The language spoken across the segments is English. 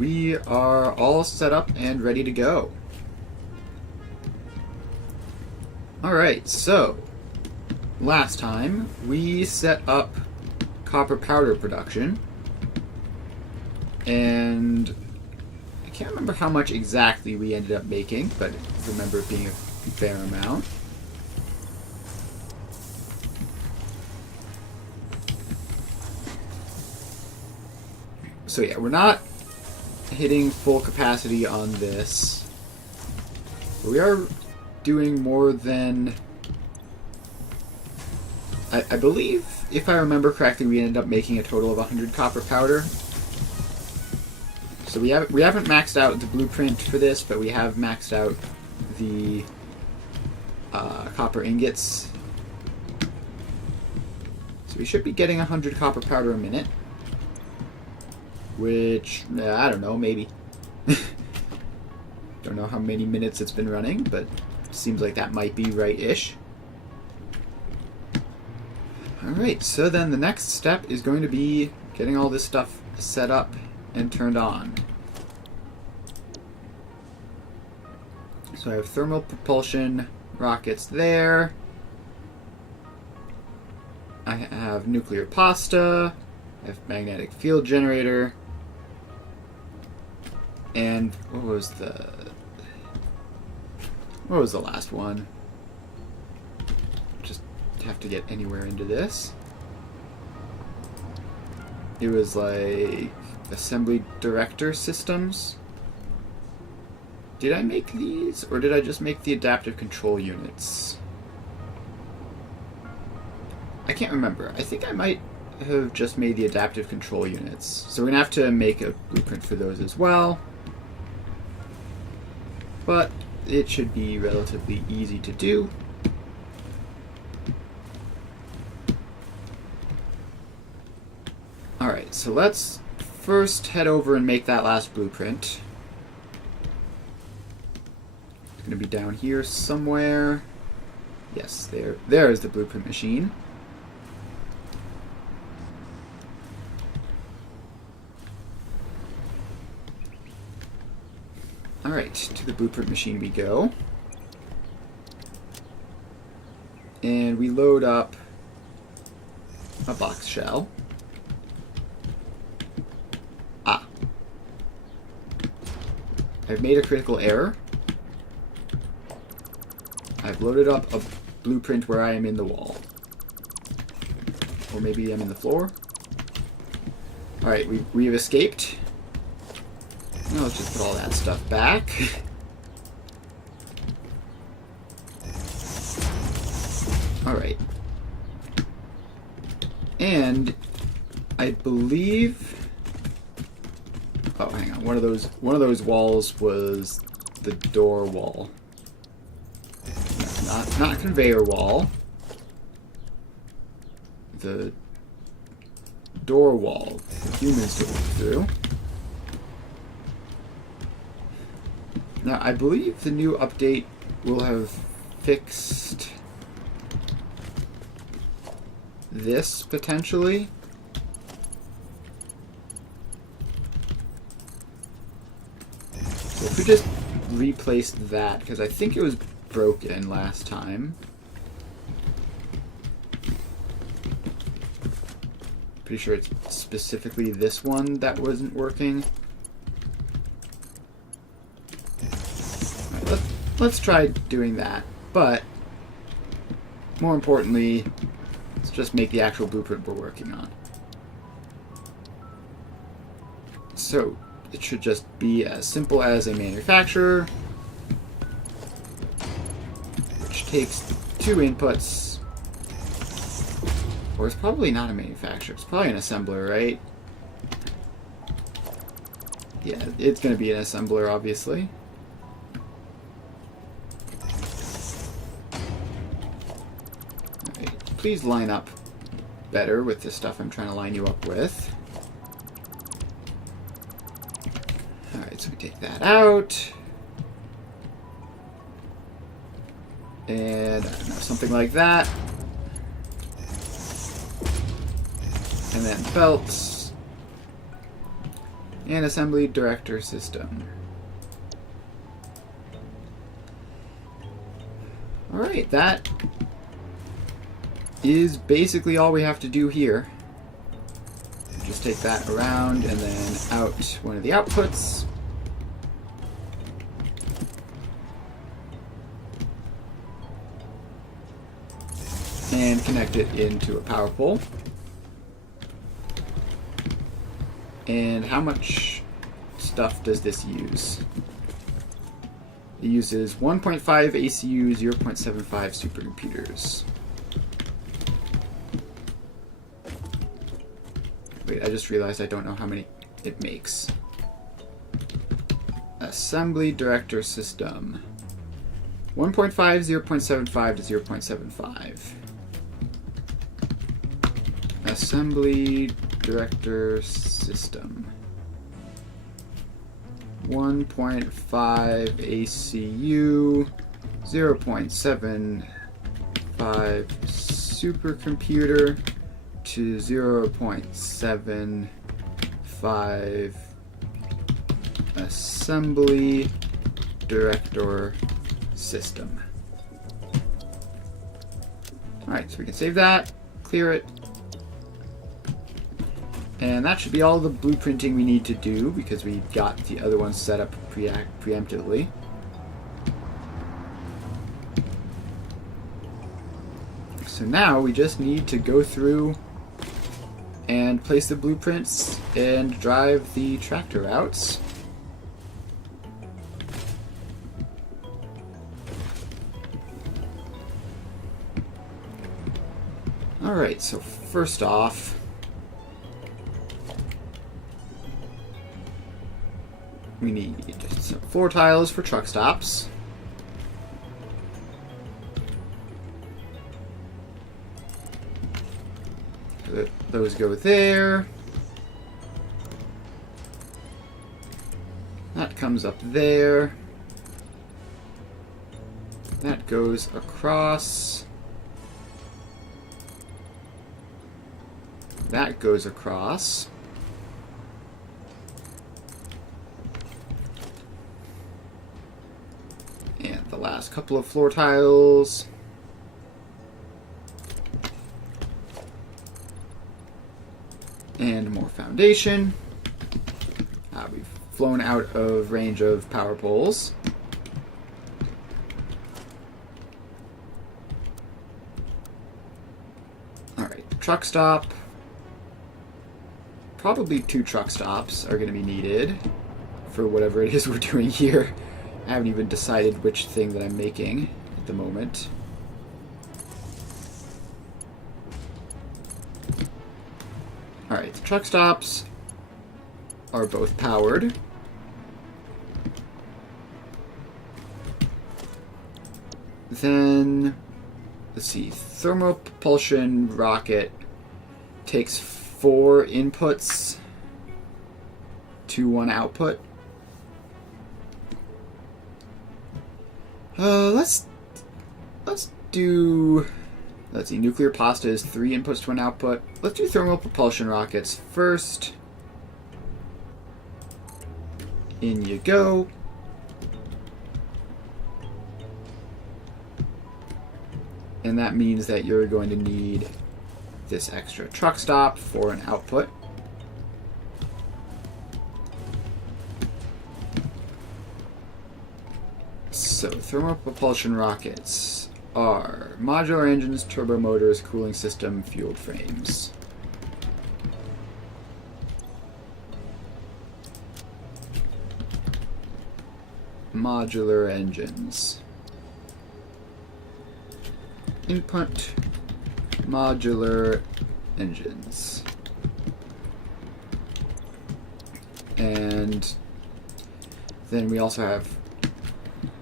we are all set up and ready to go. Alright, so last time we set up copper powder production, and I can't remember how much exactly we ended up making, but I remember it being a fair amount. So yeah, we're not hitting full capacity on this. But we are doing more than... I believe, if I remember correctly, we ended up making a total of 100 copper powder. So we haven't maxed out the blueprint for this, but we have maxed out the copper ingots. So we should be getting 100 copper powder a minute. Which, I don't know, maybe. Don't know how many minutes it's been running, but seems like that might be right-ish. Alright, so then the next step is going to be getting all this stuff set up and turned on. So I have thermal propulsion rockets there. I have nuclear pasta. I have magnetic field generator. And what was the last one? Just have to get anywhere into this. It was like assembly director systems. Did I make these, or did I just make the adaptive control units? I can't remember. I think I might have just made the adaptive control units. So we're gonna have to make a blueprint for those as well. But it should be relatively easy to do. Alright, so let's first head over and make that last blueprint. It's going to be down here somewhere. Yes, there is the blueprint machine. Alright, to the blueprint machine we go. And we load up a box shell. Ah. I've made a critical error. I've loaded up a blueprint where I am in the wall. Or maybe I'm in the floor. Alright, we have escaped. Now let's just put all that stuff back. Alright. And I believe... Oh, hang on. One of those walls was the door wall. Not conveyor wall. The door wall for humans to walk through. Now, I believe the new update will have fixed this, potentially. So if we just replace that, because I think it was broken last time. Pretty sure it's specifically this one that wasn't working. Let's try doing that, but more importantly, let's just make the actual blueprint we're working on. So it should just be as simple as a manufacturer, which takes two inputs, or it's probably not a manufacturer, it's probably an assembler, right? Yeah, it's going to be an assembler, obviously. Please line up better with the stuff I'm trying to line you up with. Alright, so we take that out. And, I don't know, something like that. And then belts. and assembly director system. Alright, that is basically all we have to do here. Just take that around and then out one of the outputs. And connect it into a power pole. And how much stuff does this use? It uses 1.5 ACU, 0.75 supercomputers. Wait, I just realized I don't know how many it makes. Assembly director system. 1.5, 0.75 to 0.75. Assembly director system. 1.5 ACU, 0.75 supercomputer to 0.75 assembly director system. Alright, so we can save that, clear it, and that should be all the blueprinting we need to do because we got the other ones set up preemptively. So now we just need to go through and place the blueprints and drive the tractor routes. Alright, so first off, we need some floor tiles for truck stops. Those go there. That comes up there. That goes across. That goes across. And the last couple of floor tiles. And more foundation. We've flown out of range of power poles. Alright, truck stop. Probably 2 truck stops are going to be needed for whatever it is we're doing here. I haven't even decided which thing that I'm making at the moment. Alright, the truck stops are both powered. Then, let's see, thermal propulsion rocket takes 4 inputs to 1 output. Let's do... Let's see, nuclear pasta is 3 inputs to 1 output. Let's do thermal propulsion rockets first. In you go. And that means that you're going to need this extra truck stop for an output. So, thermal propulsion rockets are modular engines, turbo motors, cooling system, fueled frames. Modular engines. Input modular engines. And then we also have,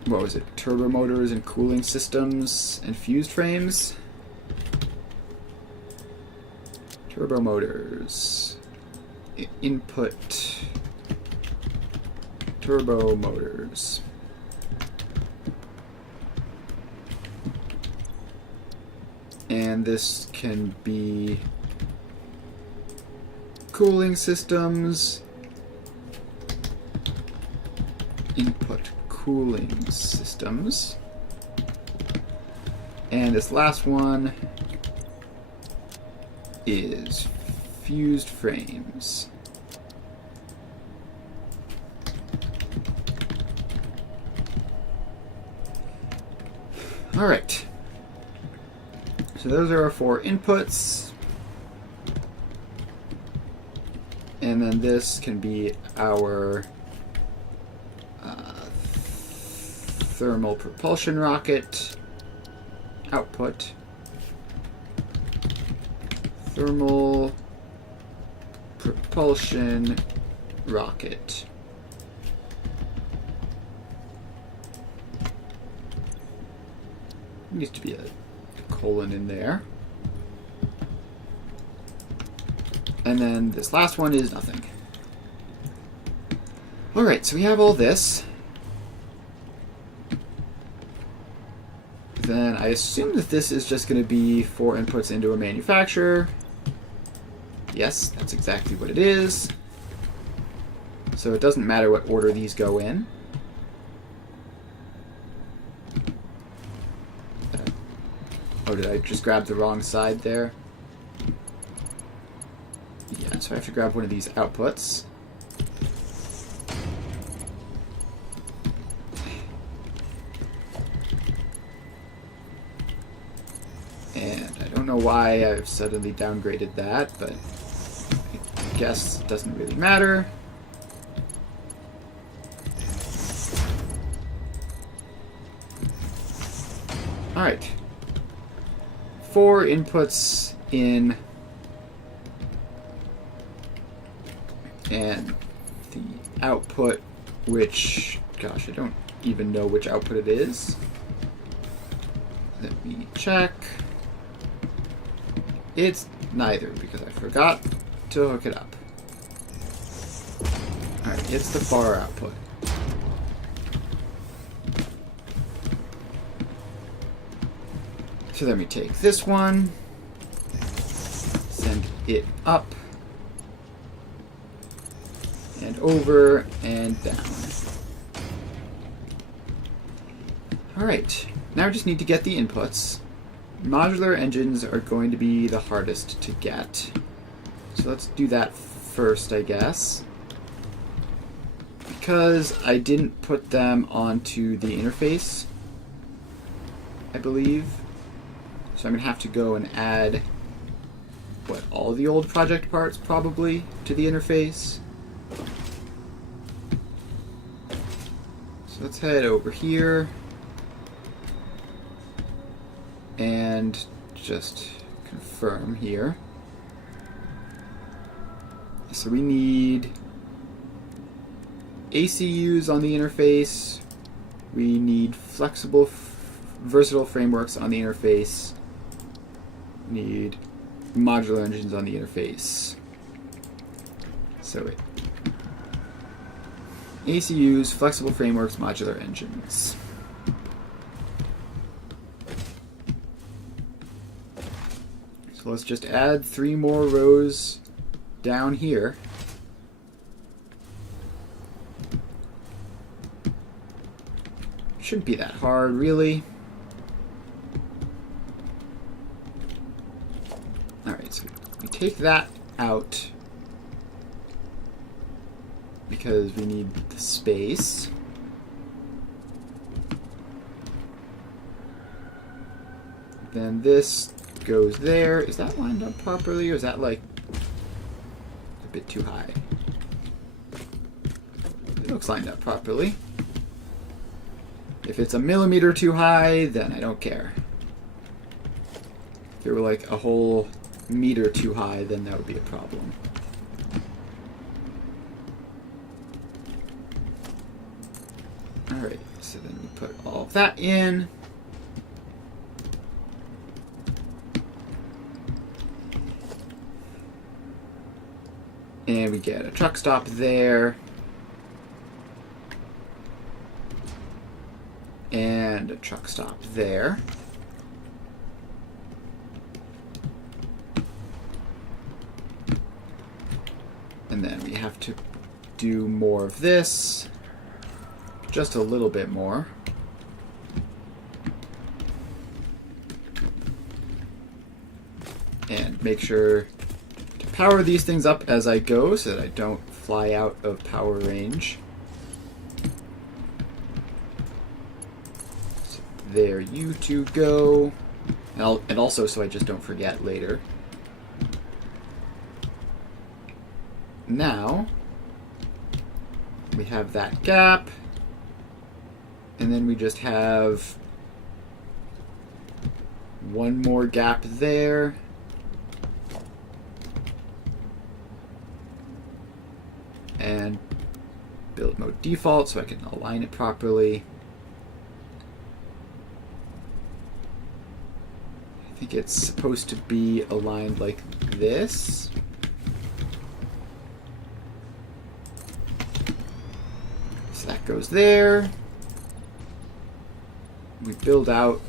what was it, turbo motors and cooling systems and fused frames. Turbo motors. Input turbo motors. And this can be cooling systems input cooling systems. And this last one is fused frames. Alright. So those are our 4 inputs. And then this can be our thermal propulsion rocket output. Thermal propulsion rocket. Needs to be a colon in there. And then this last one is nothing. Alright, so we have all this. Then I assume that this is just going to be 4 inputs into a manufacturer. Yes, that's exactly what it is. So it doesn't matter what order these go in. Oh, did I just grab the wrong side there? Yeah, so I have to grab one of these outputs. And I don't know why I've suddenly downgraded that, but I guess it doesn't really matter. Alright. 4 inputs in, and the output, which, gosh, I don't even know which output it is. Let me check. It's neither, because I forgot to hook it up. Alright, it's the far output. So let me take this one, send it up, and over, and down. Alright, now we just need to get the inputs. Modular engines are going to be the hardest to get. So let's do that first, I guess. Because I didn't put them onto the interface, I believe. So I'm going to have to go and add, what, all the old project parts, probably, to the interface. So let's head over here and just confirm here. So we need ACUs on the interface. We need flexible, versatile frameworks on the interface. We need modular engines on the interface. So ACUs, flexible frameworks, modular engines. So let's just add 3 more rows down here. Shouldn't be that hard, really. Alright, so we take that out because we need the space. Then this goes there. Is that lined up properly, or is that like a bit too high? It looks lined up properly. If it's a millimeter too high, then I don't care. If it were like a whole meter too high, then that would be a problem. Alright, so then we put all of that in. And we get a truck stop there. And a truck stop there. And then we have to do more of this. just a little bit more. And make sure to power these things up as I go so that I don't fly out of power range. So there you two go. And also so I just don't forget later. Now, we have that gap. And then we just have one more gap there. And build mode default so I can align it properly. I think it's supposed to be aligned like this. So that goes there. We build out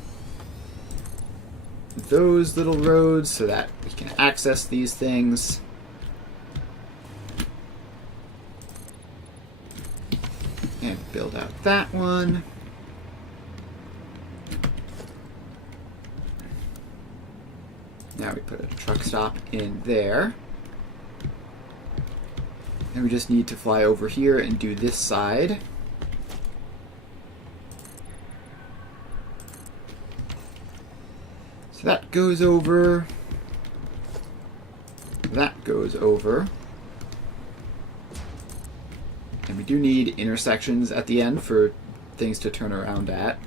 those little roads so that we can access these things. And build out that one. Now we put a truck stop in there. And we just need to fly over here and do this side. So that goes over. That goes over. And we do need intersections at the end for things to turn around at.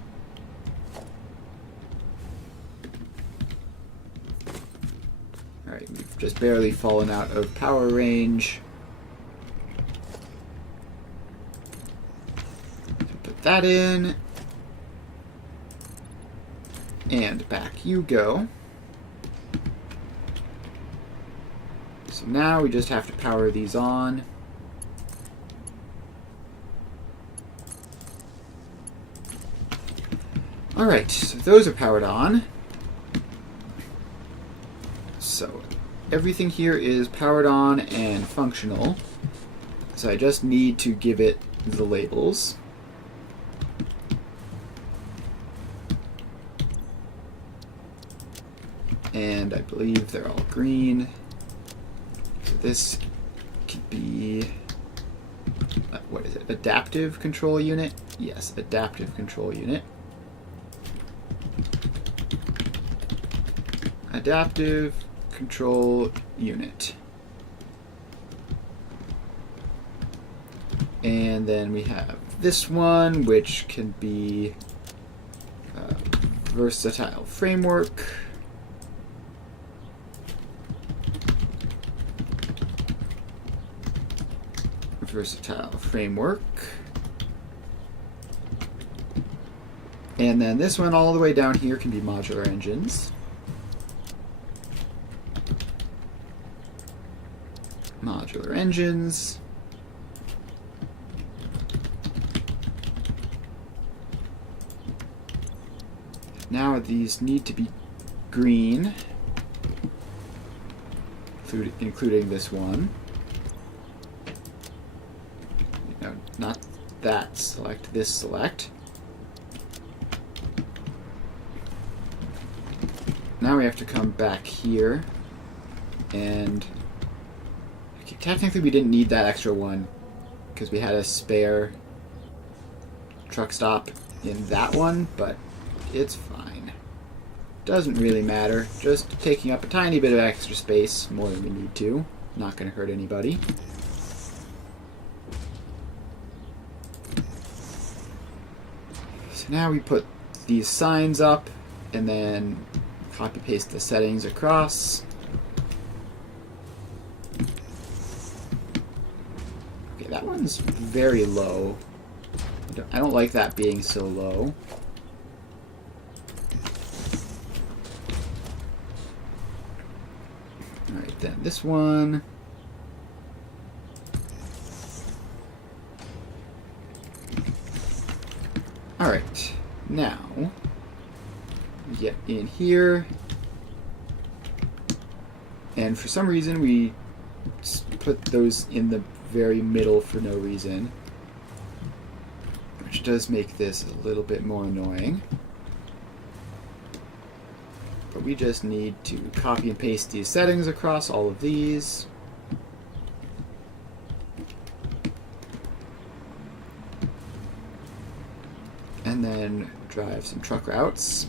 Alright, we've just barely fallen out of power range. Put that in. And back you go. So now we just have to power these on. Alright, so those are powered on. So everything here is powered on and functional. So I just need to give it the labels. And I believe they're all green. So this could be, what is it? Adaptive control unit? Yes, adaptive control unit. Adaptive control unit. And then we have this one, which can be versatile framework. Versatile framework. And then this one all the way down here can be modular engines. Modular engines. Now these need to be green, including this one. No, not that select, this select. Now we have to come back here and technically we didn't need that extra one because we had a spare truck stop in that one, but it's fine. Doesn't really matter. Just taking up a tiny bit of extra space, more than we need to. Not going to hurt anybody. So now we put these signs up and then copy paste the settings across. Okay, that one's very low. I don't like that being so low. Alright, then this one. Alright, now we get in here, and for some reason we put those in the very middle for no reason. which does make this a little bit more annoying. But we just need to copy and paste these settings across all of these. And then drive some truck routes.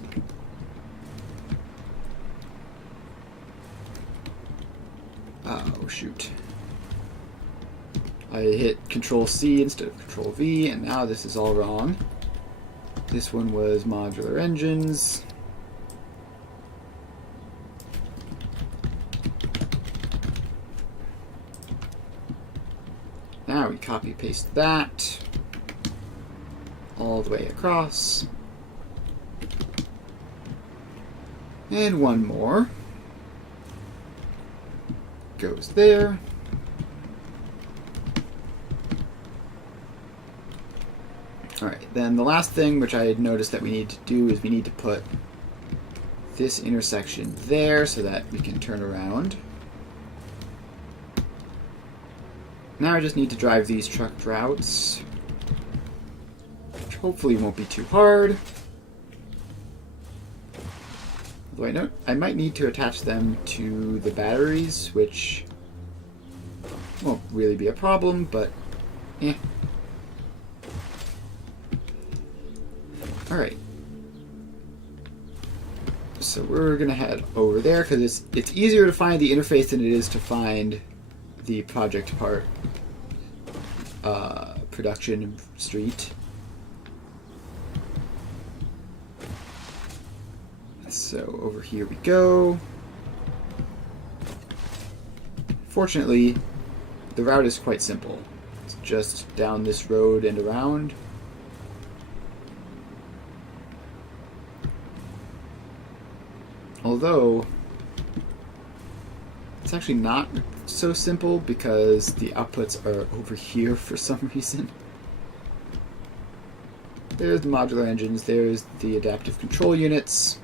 Oh, shoot. I hit Control-C instead of Control-V, and now this is all wrong. This one was modular engines. Now we copy-paste that all the way across. And one more goes there. Alright, then the last thing which I had noticed that we need to do is we need to put this intersection there so that we can turn around. Now I just need to drive these truck routes, which hopefully won't be too hard. Although I might need to attach them to the batteries, which won't really be a problem, but eh. Alright. So we're going to head over there because it's easier to find the interface than it is to find the project part production street. So over here we go. Fortunately, the route is quite simple. It's just down this road and around. Although, it's actually not so simple because the outputs are over here for some reason. There's the modular engines, there's the adaptive control units.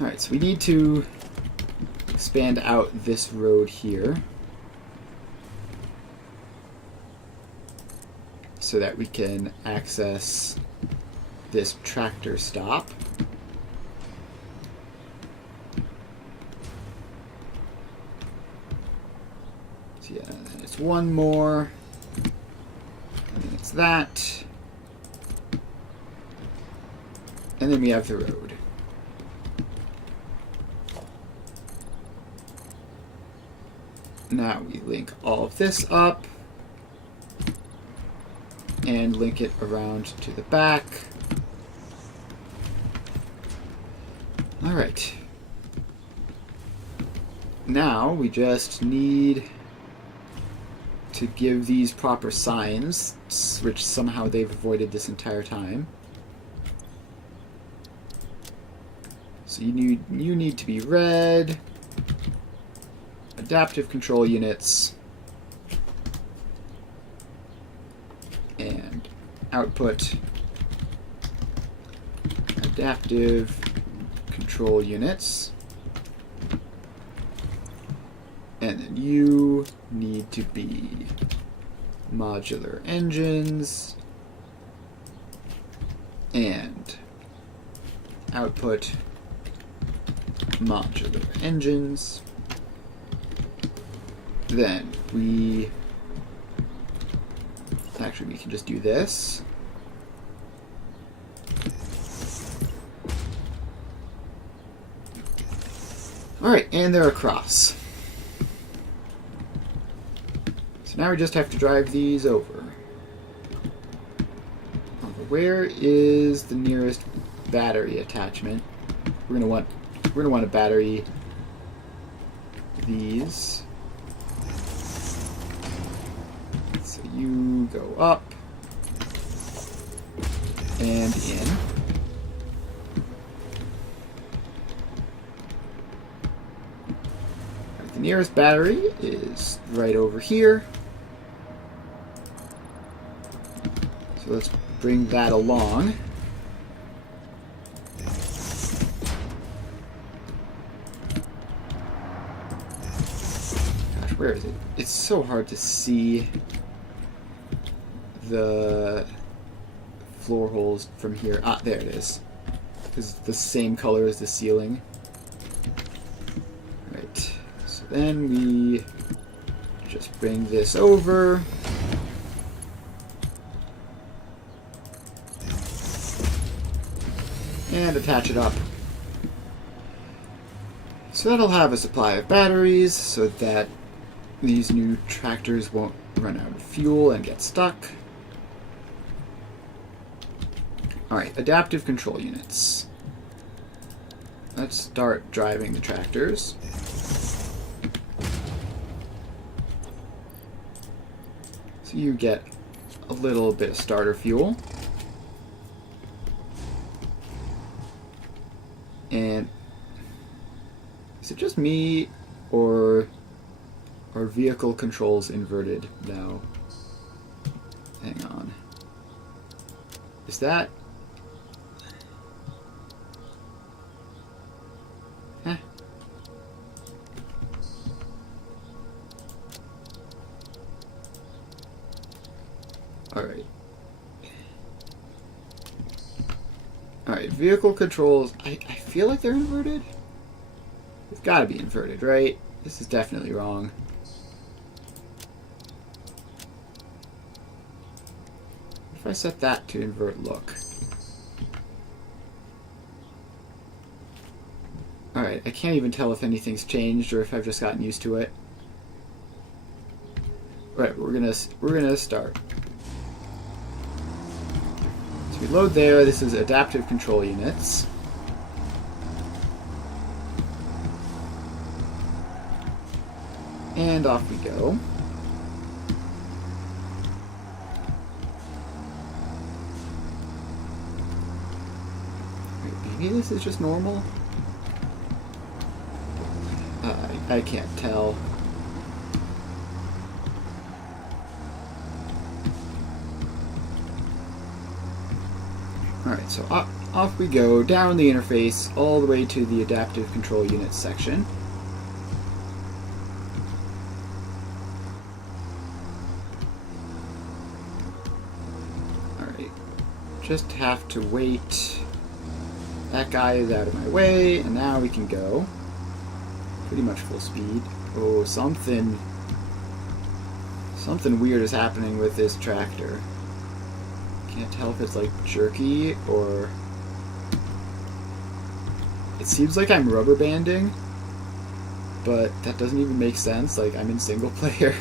Alright, so we need to expand out this road here so that we can access this tractor stop. So yeah, then it's one more, and then it's that, and then we have the road. Now we link all of this up and link it around to the back. Alright. Now we just need to give these proper signs, which somehow they've avoided this entire time. So you need to be red, adaptive control units, and output adaptive control units, and then you need to be modular engines and output modular engines. Then we can just do this. Alright, and they're across. So now we just have to drive these over. Where is the nearest battery attachment? We're gonna want to battery these. So you go up and in. The nearest battery is right over here. So let's bring that along. Gosh, where is it? it's so hard to see the floor holes from here. Ah, there it is. It's the same color as the ceiling. Right. So then we just bring this over. And attach it up. So that'll have a supply of batteries so that these new tractors won't run out of fuel and get stuck. Alright, adaptive control units. Let's start driving the tractors. So you get a little bit of starter fuel. And is it just me, or are vehicle controls inverted now? Hang on. Is that... Huh? Alright. Alright, vehicle controls, I feel like they're inverted? They've got to be inverted, right? This is definitely wrong. If I set that to invert look. Alright, I can't even tell if anything's changed or if I've just gotten used to it. Right, we're gonna start. So we load there, this is adaptive control units. And off we go. Wait, maybe this is just normal? I can't tell. Alright, so off we go, down the interface, all the way to the adaptive control units section. Just have to wait. That guy is out of my way, and now we can go. Pretty much full speed. Oh, something weird is happening with this tractor. Can't tell if it's like jerky or... It seems like I'm rubber banding, but that doesn't even make sense. Like, I'm in single player.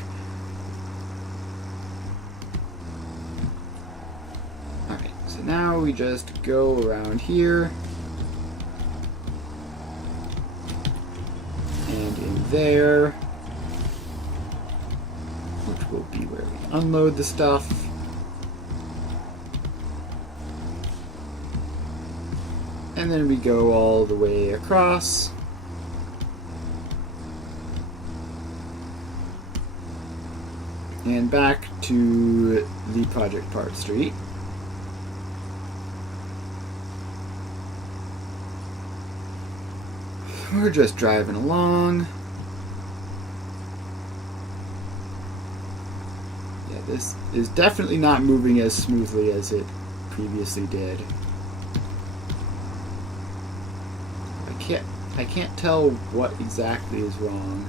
Now we just go around here and in there, which will be where we unload the stuff. And then we go all the way across. And back to the Project Part Street. We're just driving along. Yeah, this is definitely not moving as smoothly as it previously did. I can't tell what exactly is wrong.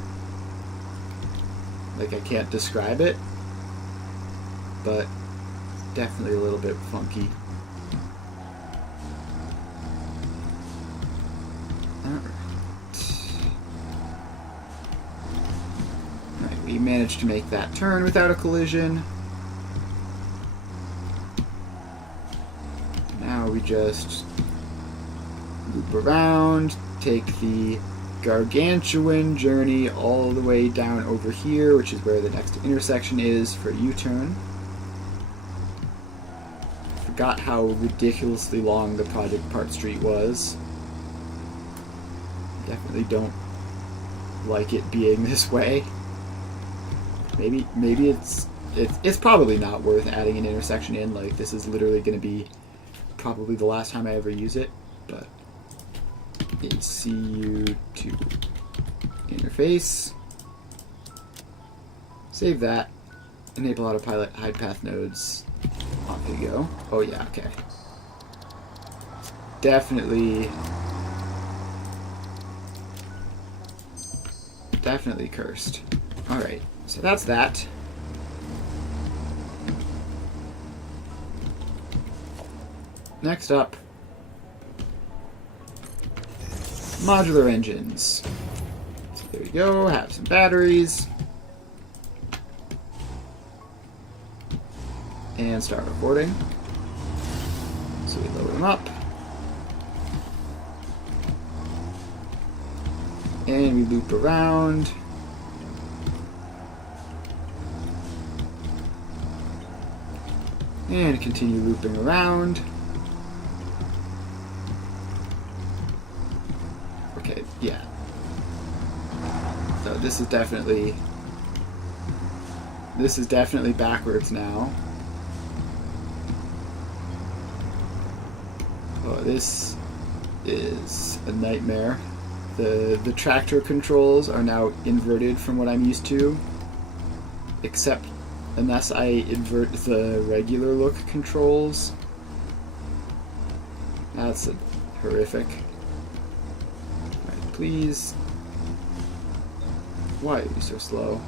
Like, I can't describe it, but definitely a little bit funky. We managed to make that turn without a collision. Now we just loop around, take the gargantuan journey all the way down over here, which is where the next intersection is for a U-turn. Forgot how ridiculously long the Project Part Street was. Definitely don't like it being this way. Maybe it's probably not worth adding an intersection in. Like, this is literally going to be probably the last time I ever use it. But it's CU2 interface. Save that. Enable autopilot, hide path nodes. Off you go. Oh yeah, okay. Definitely cursed. Alright, so that's that. Next up, modular engines. So there we go, have some batteries. And start recording. So we load them up. And we loop around. And continue looping around. Okay, yeah. So this is definitely backwards now. Oh, this is a nightmare. The tractor controls are now inverted from what I'm used to, except unless I invert the regular look controls. That's horrific. Alright, please. Why are you so slow?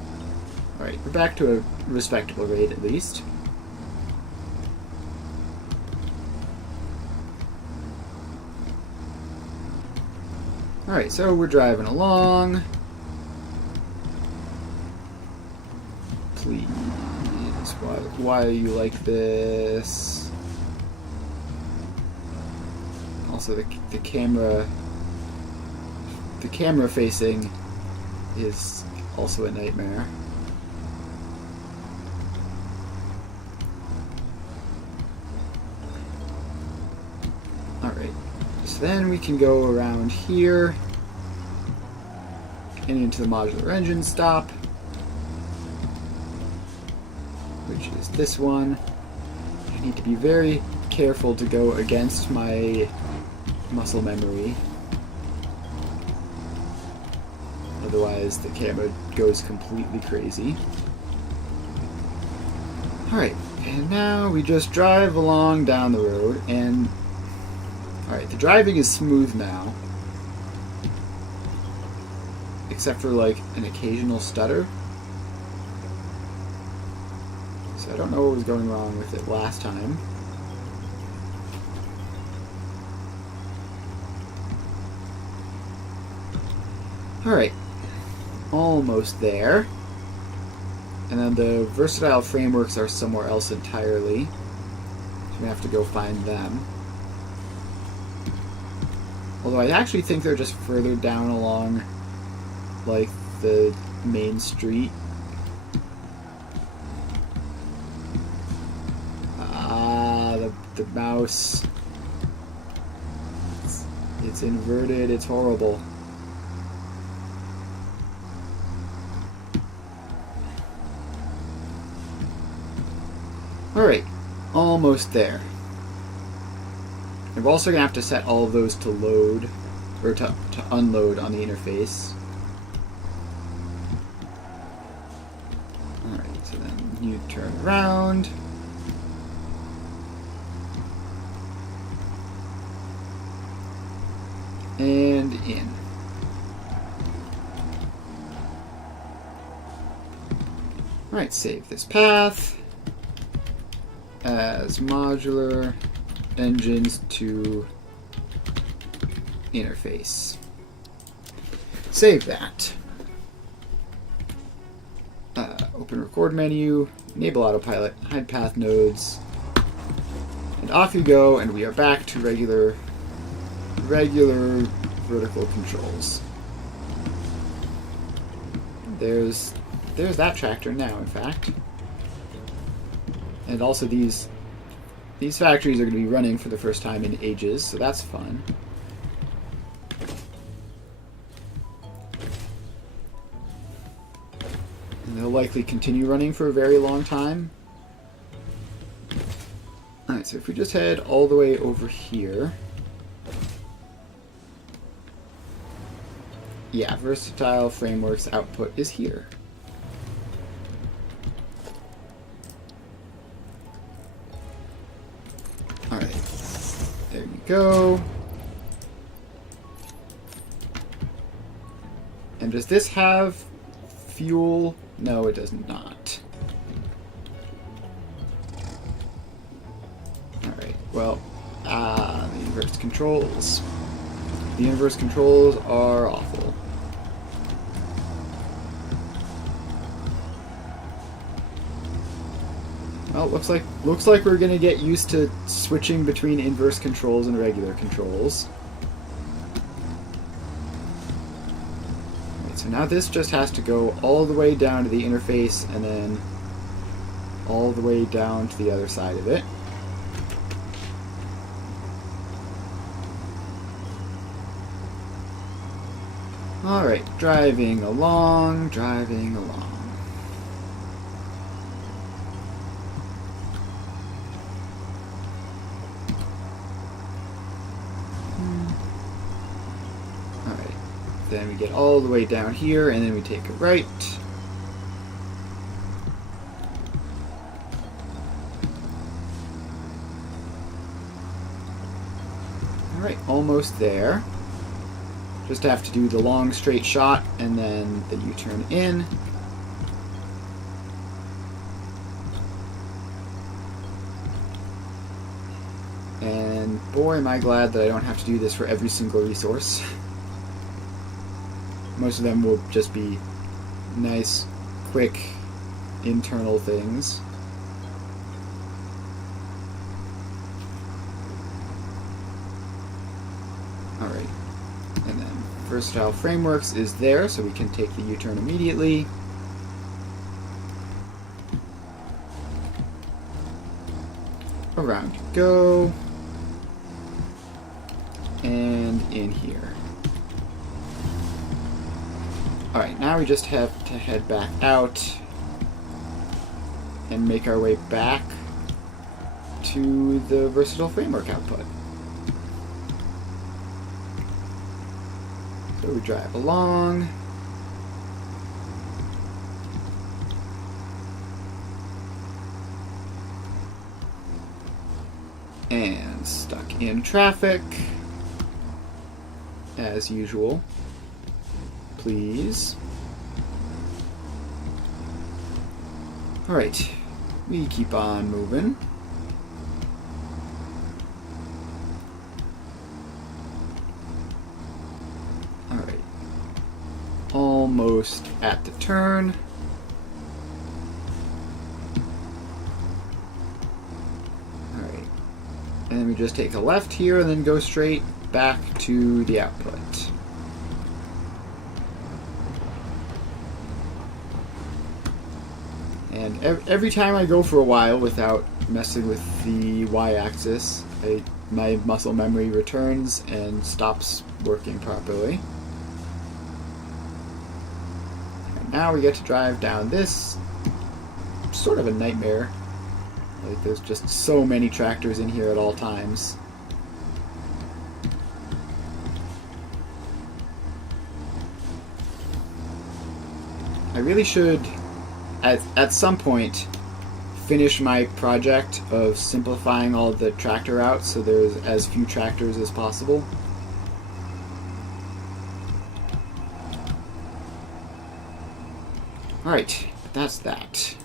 Alright, we're back to a respectable rate at least. Alright, so we're driving along. Please, why are you like this? Also, the camera facing is also a nightmare. Alright, so then we can go around here and into the modular engine stop, which is this one. I need to be very careful to go against my muscle memory. Otherwise the camera goes completely crazy. Alright, and now we just drive along down the road, and alright, the driving is smooth now. Except for like an occasional stutter. So I don't know what was going wrong with it last time. Alright, almost there. And then the versatile frameworks are somewhere else entirely. So I'm gonna have to go find them. Although I actually think they're just further down along like the main street. The mouse. It's inverted, it's horrible. Alright, almost there. And we're also going to have to set all of those to load, or to unload on the interface. Alright, so then you turn around. And in. Alright, save this path as modular engines to interface. Save that. Open record menu, enable autopilot, hide path nodes, and off you go, and we are back to regular vertical controls. There's that tractor now, in fact. And also these factories are going to be running for the first time in ages, so that's fun. And they'll likely continue running for a very long time. Alright, so if we just head all the way over here. Yeah, versatile frameworks output is here. go. And does this have fuel? No, it does not. Alright, well, the inverse controls. The inverse controls are awful. Well, looks like we're gonna get used to switching between inverse controls and regular controls. Right, so now this just has to go all the way down to the interface and then all the way down to the other side of it. Alright, driving along, driving along. Alright, then we get all the way down here, and then we take a right. Alright, almost there. Just have to do the long straight shot and then the U-turn in. And boy, am I glad that I don't have to do this for every single resource. Most of them will just be nice, quick, internal things. Alright. And then Versatile Frameworks is there, so we can take the U-turn immediately. Around you go. And in here. Alright, now we just have to head back out and make our way back to the Versatile Framework output. So we drive along. And stuck in traffic. As usual. Please. Alright. We keep on moving. Alright. Almost at the turn. Alright. And then we just take a left here and then go straight back to the output. And every time I go for a while without messing with the y-axis, my muscle memory returns and stops working properly. And now we get to drive down this sort of a nightmare. Like, there's just so many tractors in here at all times. I really should, at some point, finish my project of simplifying all the tractor routes so there's as few tractors as possible. Alright, that's that.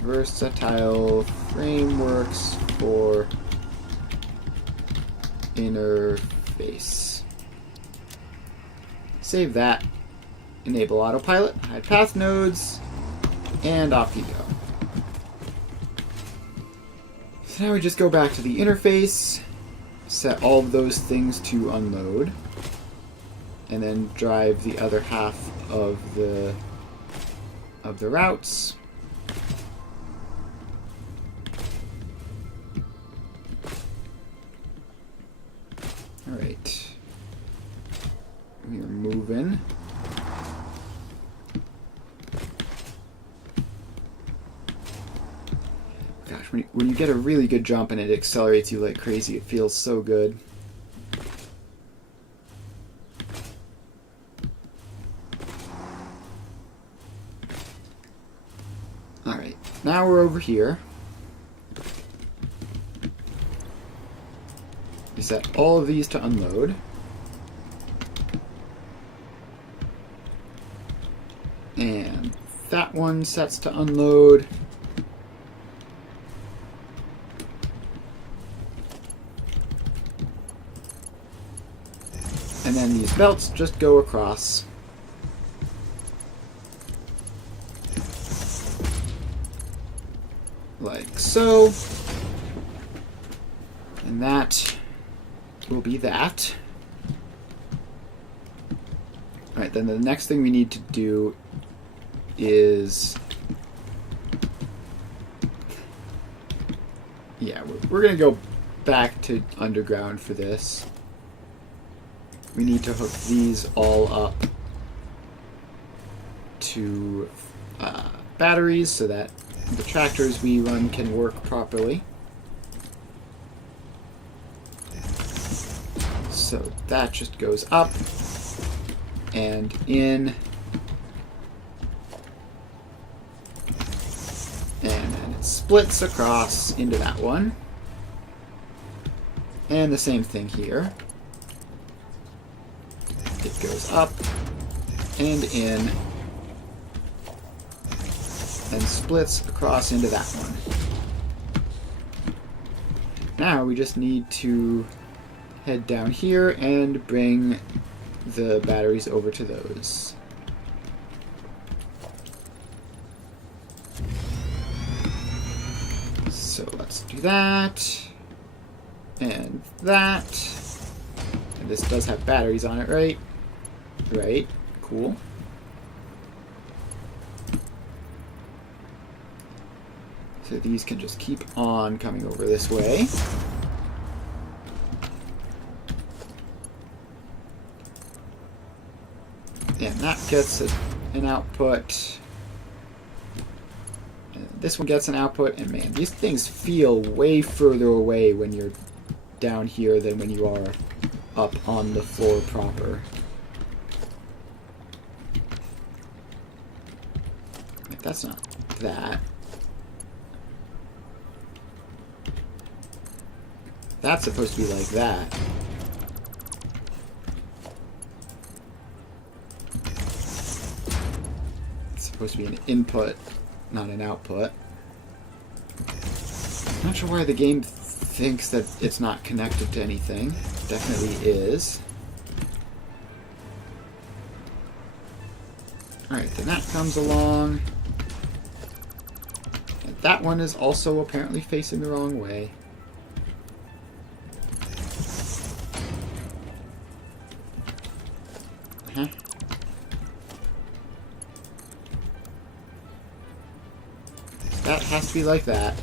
Versatile frameworks for interface. Save that. Enable autopilot, hide path nodes, and off you go. So now we just go back to the interface, set all of those things to unload, and then drive the other half of the routes. Alright. We are moving. Gosh, when you get a really good jump and it accelerates you like crazy, it feels so good. Alright, now we're over here. set all of these to unload. And that one sets to unload. And then these belts just go across. Like so. And that will be that. Alright, then the next thing we need to do is... yeah, we're going to go back to underground for this. We need to hook these all up to batteries so that the tractors we run can work properly. So that just goes up and in, and then it splits across into that one. And the same thing here. It goes up and in and splits across into that one. Now we just need to head down here and bring the batteries over to those. So let's do that. And that. And this does have batteries on it, right? Right. Cool. So these can just keep on coming over this way. And that gets an output. And this one gets an output. And man, these things feel way further away when you're down here than when you are up on the floor proper. Wait, that's not that. That's supposed to be like that. It's supposed to be an input, not an output. I'm not sure why the game thinks that it's not connected to anything. It definitely is. Alright, then that comes along. And that one is also apparently facing the wrong way. That has to be like that.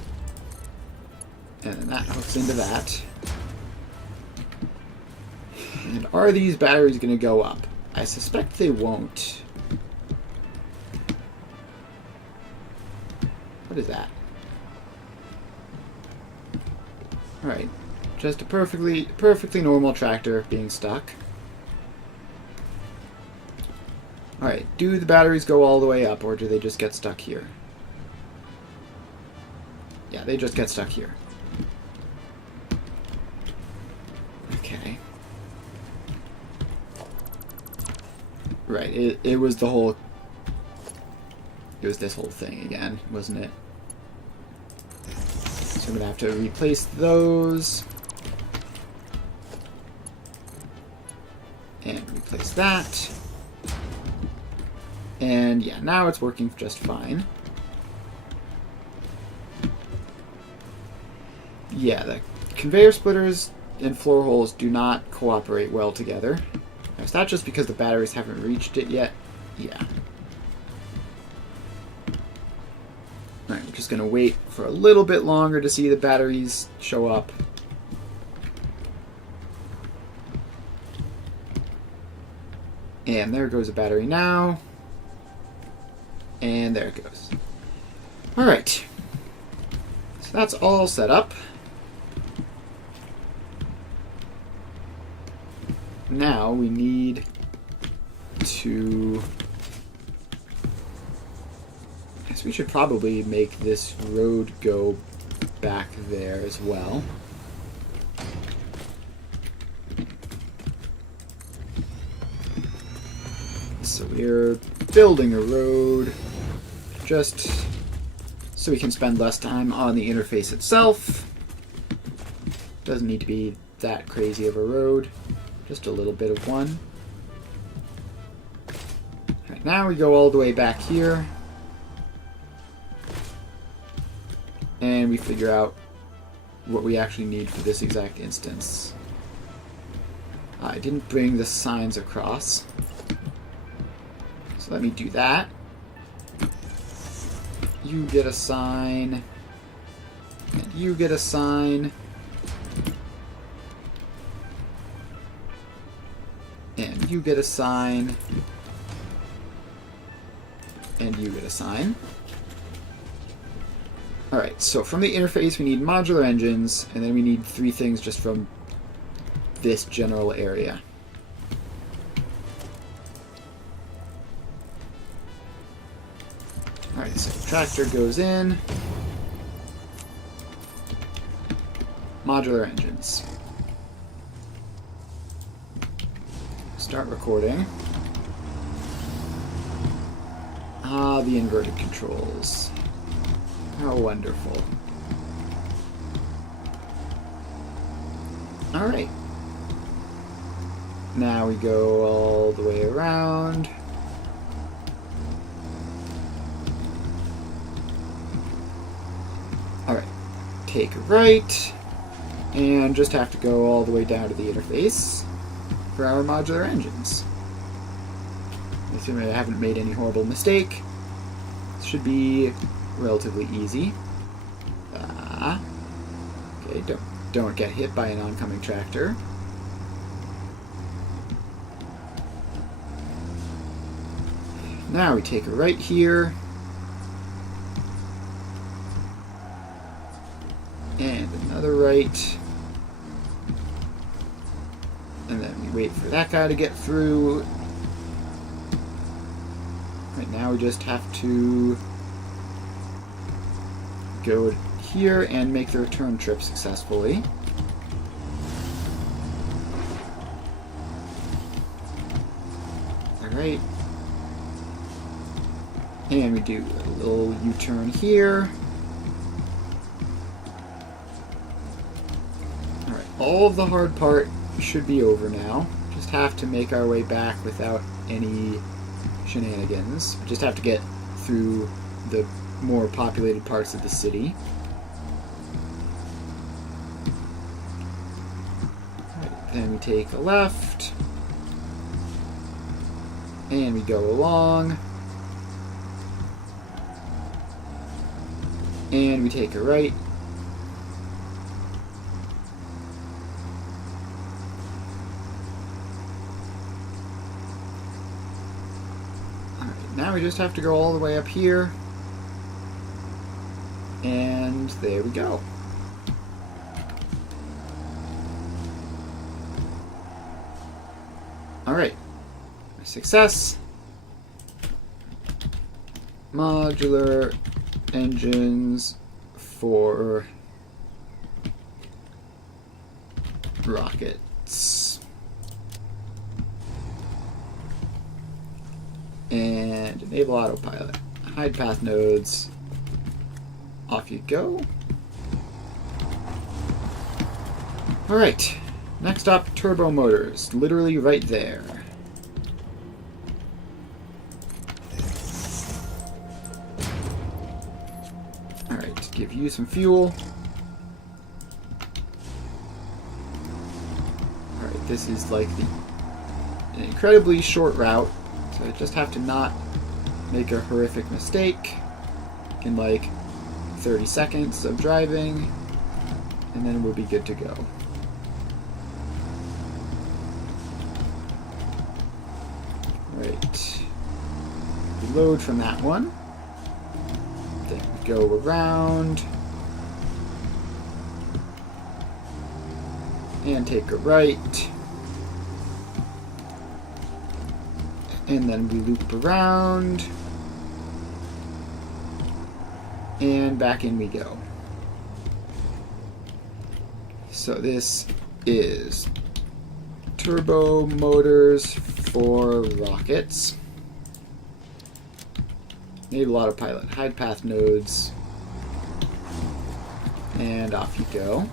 And then that hooks into that. And are these batteries going to go up? I suspect they won't. What is that? Alright. Just a perfectly normal tractor being stuck. Alright, do the batteries go all the way up, or do they just get stuck here? Yeah, they just get stuck here. Okay. Right, it was the whole... it was this whole thing again, wasn't it? So I'm going to have to replace those. And replace that. And yeah, now it's working just fine. Yeah, the conveyor splitters and floor holes do not cooperate well together. Is that just because the batteries haven't reached it yet? Yeah. Alright, we're just going to wait for a little bit longer to see the batteries show up. And there goes a battery now. And there it goes. Alright. So that's all set up. Now we need to... I guess we should probably make this road go back there as well. so we're building a road just so we can spend less time on the interface itself. Doesn't need to be that crazy of a road, just a little bit of one. Alright, now we go all the way back here. And we figure out what we actually need for this exact instance. I didn't bring the signs across. So let me do that. You get a sign. And you get a sign. And you get a sign. And you get a sign. Alright, so from the interface we need modular engines, and then we need 3 things just from this general area. Alright, so tractor goes in. Modular engines. Start recording. Ah, the inverted controls. How wonderful. Alright. Now we go all the way around. Alright. Take a right. And just have to go all the way down to the interface for our modular engines. Assuming I haven't made any horrible mistake. This should be relatively easy. Okay, don't get hit by an oncoming tractor. Now we take a right here. And another right. And then we wait for that guy to get through. Right now we just have to go here and make the return trip successfully. Alright. And we do a little U-turn here. Alright, all of the hard part should be over now. Just have to make our way back without any shenanigans. We just have to get through the more populated parts of the city. Right, then we take a left. And we go along. And we take a right. Alright, now we just have to go all the way up here. And there we go. Alright. Success. Modular engines for rockets. And enable autopilot. Hide path nodes. Off you go. Alright, next up, turbo motors. Literally right there. Alright, give you some fuel. Alright, this is like an incredibly short route, so I just have to not make a horrific mistake. In like 30 seconds of driving, and then we'll be good to go. Right. Reload from that one. Then we go around. And take a right. And then we loop around. And back in we go. So this is turbo motors for rockets. Enable autopilot. Hide path nodes. And off you go.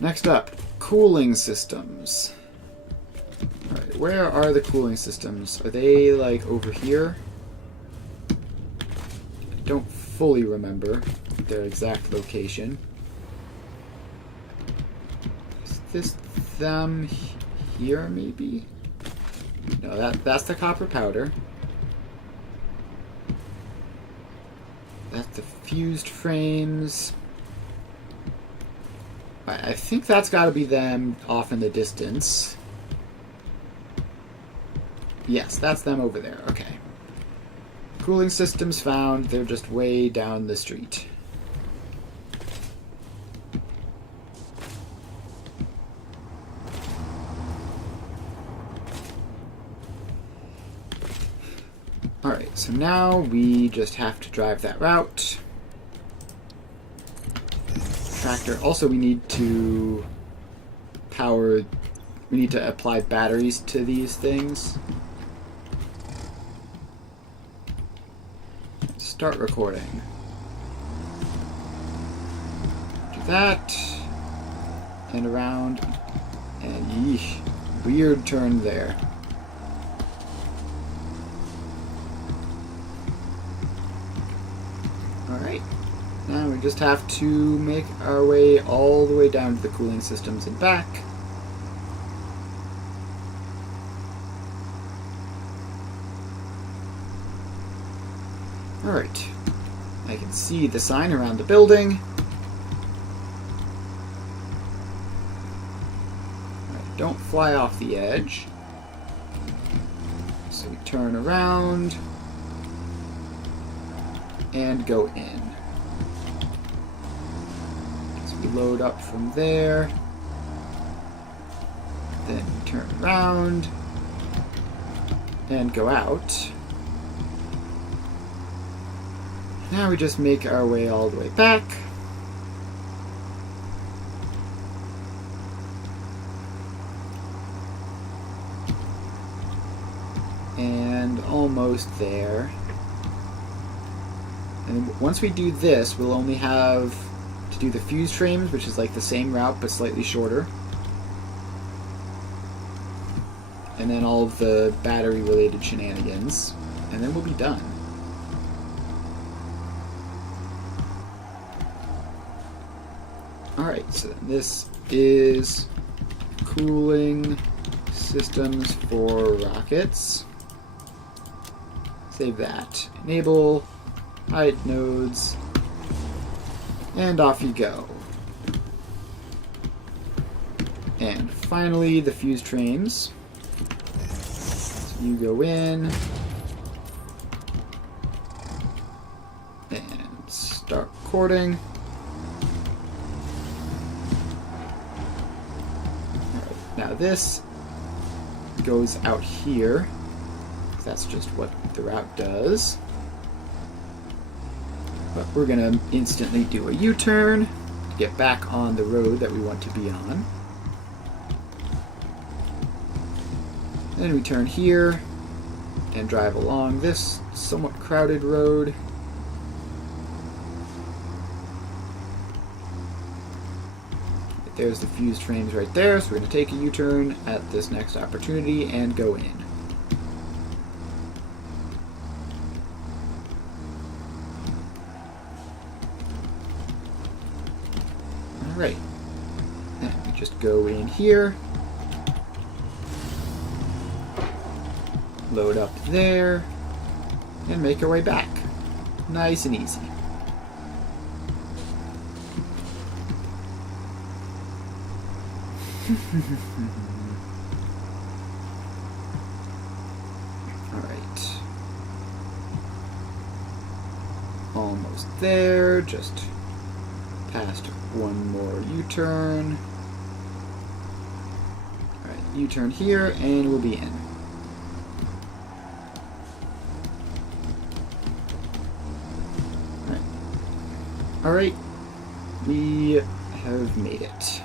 Next up, cooling systems. Alright, where are the cooling systems? Are they, like, over here? I don't fully remember their exact location. Is this them here, maybe? No, that's the copper powder. That's the fused frames. I think that's got to be them off in the distance. Yes, that's them over there. Okay. Cooling systems found. They're just way down the street. Alright, so now we just have to drive that route. Tractor. Also, we need to apply batteries to these things. Start recording. Do that. And around. And yeesh. Weird turn there. Alright. Now we just have to make our way all the way down to the cooling systems and back. Alright. I can see the sign around the building. Alright, don't fly off the edge. So we turn around and go in. So we load up from there. Then we turn around and go out. Now we just make our way all the way back. And almost there. And once we do this, we'll only have to do the fused frames, which is like the same route but slightly shorter. And then all of the battery related shenanigans. And then we'll be done. Alright, so this is cooling systems for rockets. Save that. Enable, hide nodes, and off you go. And finally, the fused frames. So you go in and start recording. Now this goes out here. That's just what the route does. But we're going to instantly do a U-turn to get back on the road that we want to be on. Then we turn here and drive along this somewhat crowded road. There's the fused frames right there, so we're going to take a U-turn at this next opportunity and go in. Alright. And we just go in here. Load up there. And make our way back. Nice and easy. Alright. Almost there. Just past one more U-turn. Alright, U-turn here, and we'll be in. Alright. We have made it.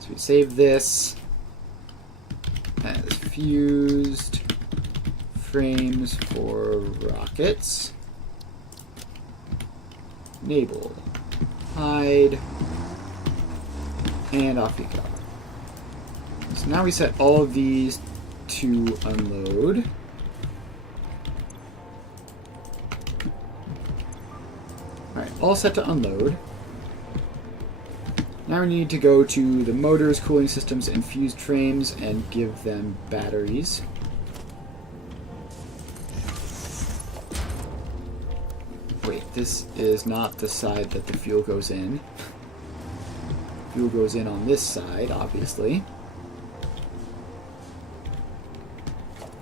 So we save this as fused frames for rockets. Enable. Hide. And off you go. So now we set all of these to unload. Alright, all set to unload. Now we need to go to the motors, cooling systems, and fused frames and give them batteries. Wait, this is not the side that the fuel goes in. Fuel goes in on this side, obviously.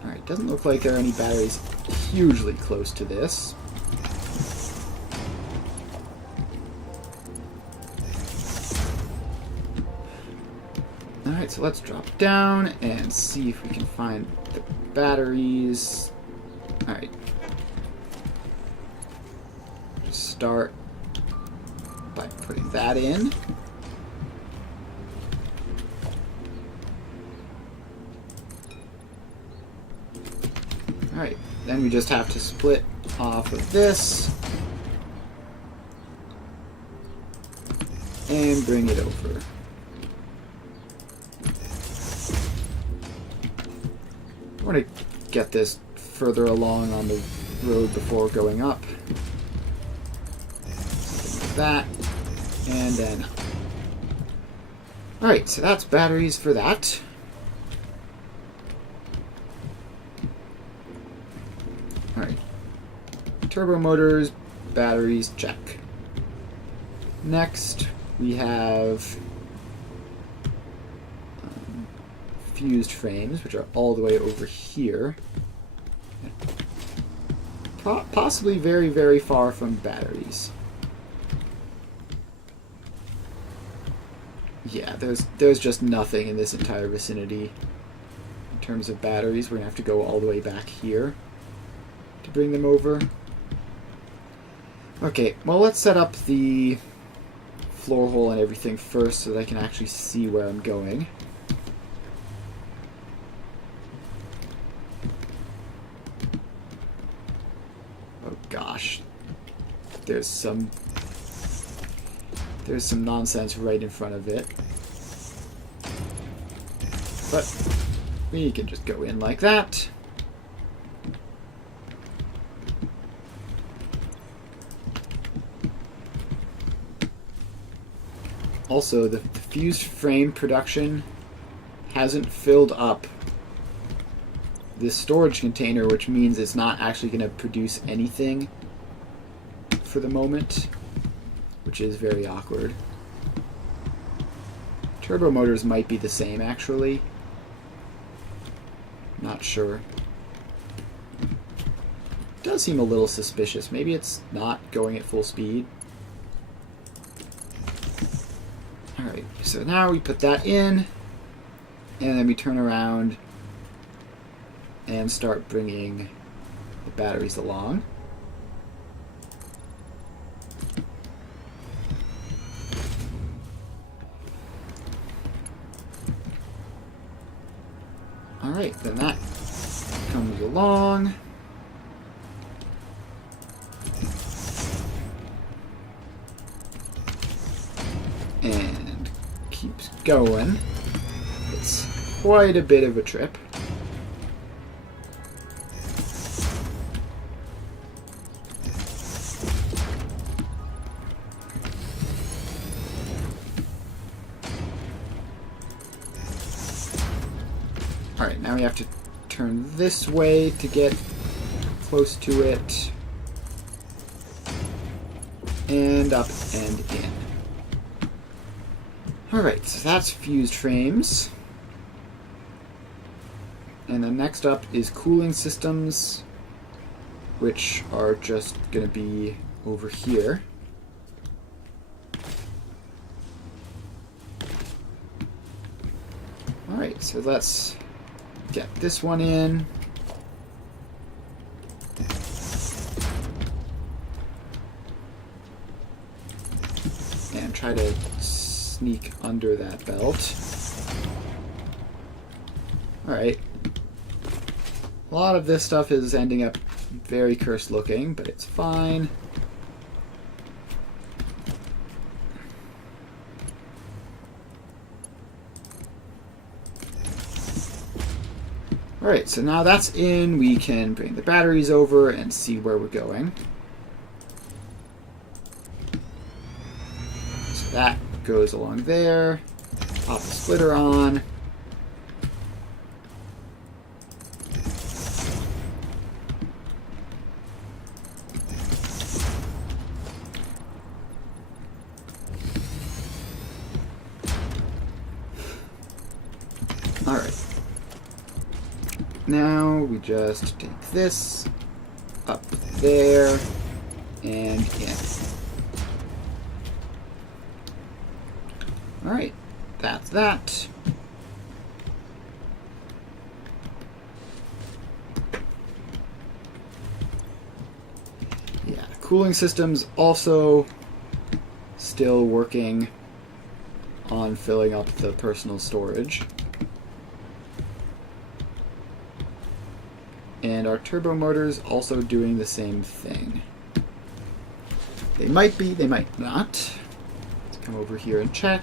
Alright, doesn't look like there are any batteries hugely close to this. Alright, so let's drop down and see if we can find the batteries. Alright. Start by putting that in. Alright, then we just have to split off of this and bring it over. I want to get this further along on the road before going up. Something like that. And then... Alright, so that's batteries for that. Alright. Turbo motors, batteries, check. Next, we have... fused frames, which are all the way over here. Possibly very, very far from batteries. Yeah, there's just nothing in this entire vicinity in terms of batteries. We're gonna have to go all the way back here to bring them over. Okay, well, let's set up the floor hole and everything first so that I can actually see where I'm going. Gosh, there's some nonsense right in front of it, but we can just go in like that. Also, the fused frame production hasn't filled up this storage container, which means it's not actually going to produce anything for the moment, which is very awkward. Turbo motors might be the same, actually. Not sure. It does seem a little suspicious. Maybe it's not going at full speed. Alright, so now we put that in, and then we turn around and start bringing the batteries along. Alright, then that comes along. And keeps going. It's quite a bit of a trip. Alright, now we have to turn this way to get close to it. And up and in. Alright, so that's fused frames. And then next up is cooling systems, which are just going to be over here. Alright, so let's get this one in. And try to sneak under that belt. Alright, A lot of this stuff is ending up very cursed looking, but it's fine. Alright, so now that's in, we can bring the batteries over and see where we're going. So that goes along there. Pop the splitter on. Alright. Now we just take this up there and in. Alright, that's that. Yeah, cooling system's also still working on filling up the personal storage. And our turbo motors also doing the same thing. They might be, they might not. Let's come over here and check.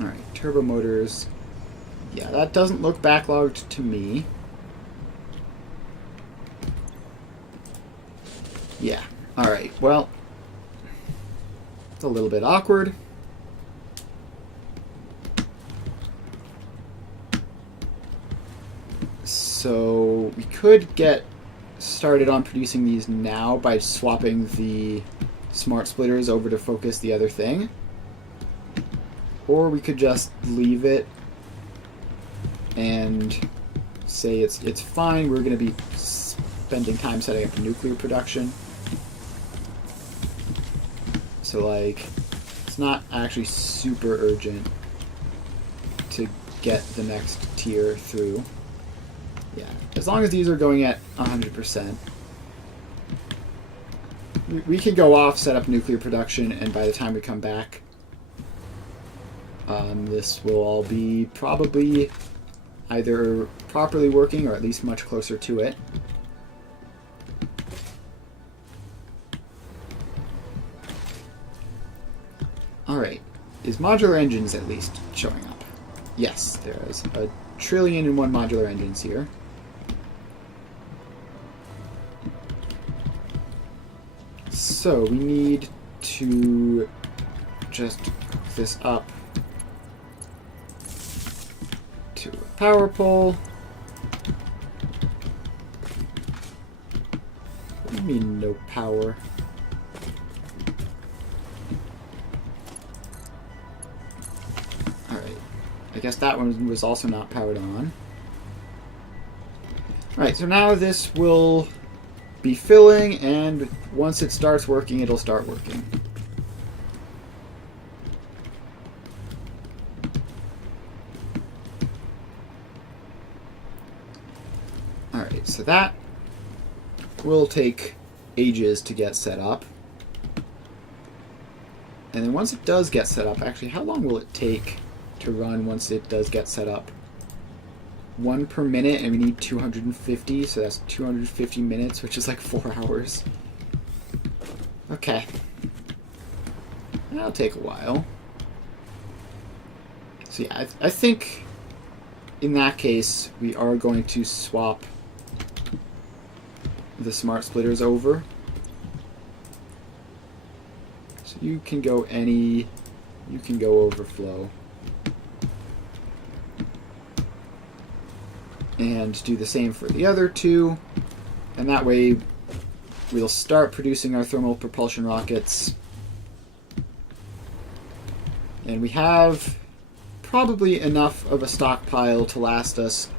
Alright, turbo motors. Yeah, that doesn't look backlogged to me. Yeah, alright, well, it's a little bit awkward. So we could get started on producing these now by swapping the smart splitters over to focus the other thing. Or we could just leave it and say it's fine, we're going to be spending time setting up nuclear production. So like, it's not actually super urgent to get the next tier through. Yeah, as long as these are going at 100%. We can go off, set up nuclear production, and by the time we come back, this will all be probably either properly working or at least much closer to it. Alright, is modular engines at least showing up? Yes, there's 1,000,000,001 modular engines here. So we need to just hook this up to a power pole. What do you mean no power? Alright, I guess that one was also not powered on. Alright, so now this will be filling, and once it starts working, it'll start working. Alright, so that will take ages to get set up. And then once it does get set up, actually, how long will it take to run once it does get set up? 1 per minute, and we need 250, so that's 250 minutes, which is like 4 hours. Okay. That'll take a while. So yeah, I think in that case, we are going to swap the smart splitters over. So you can go overflow. And do the same for the other two, and that way we'll start producing our thermal propulsion rockets, and we have probably enough of a stockpile to last us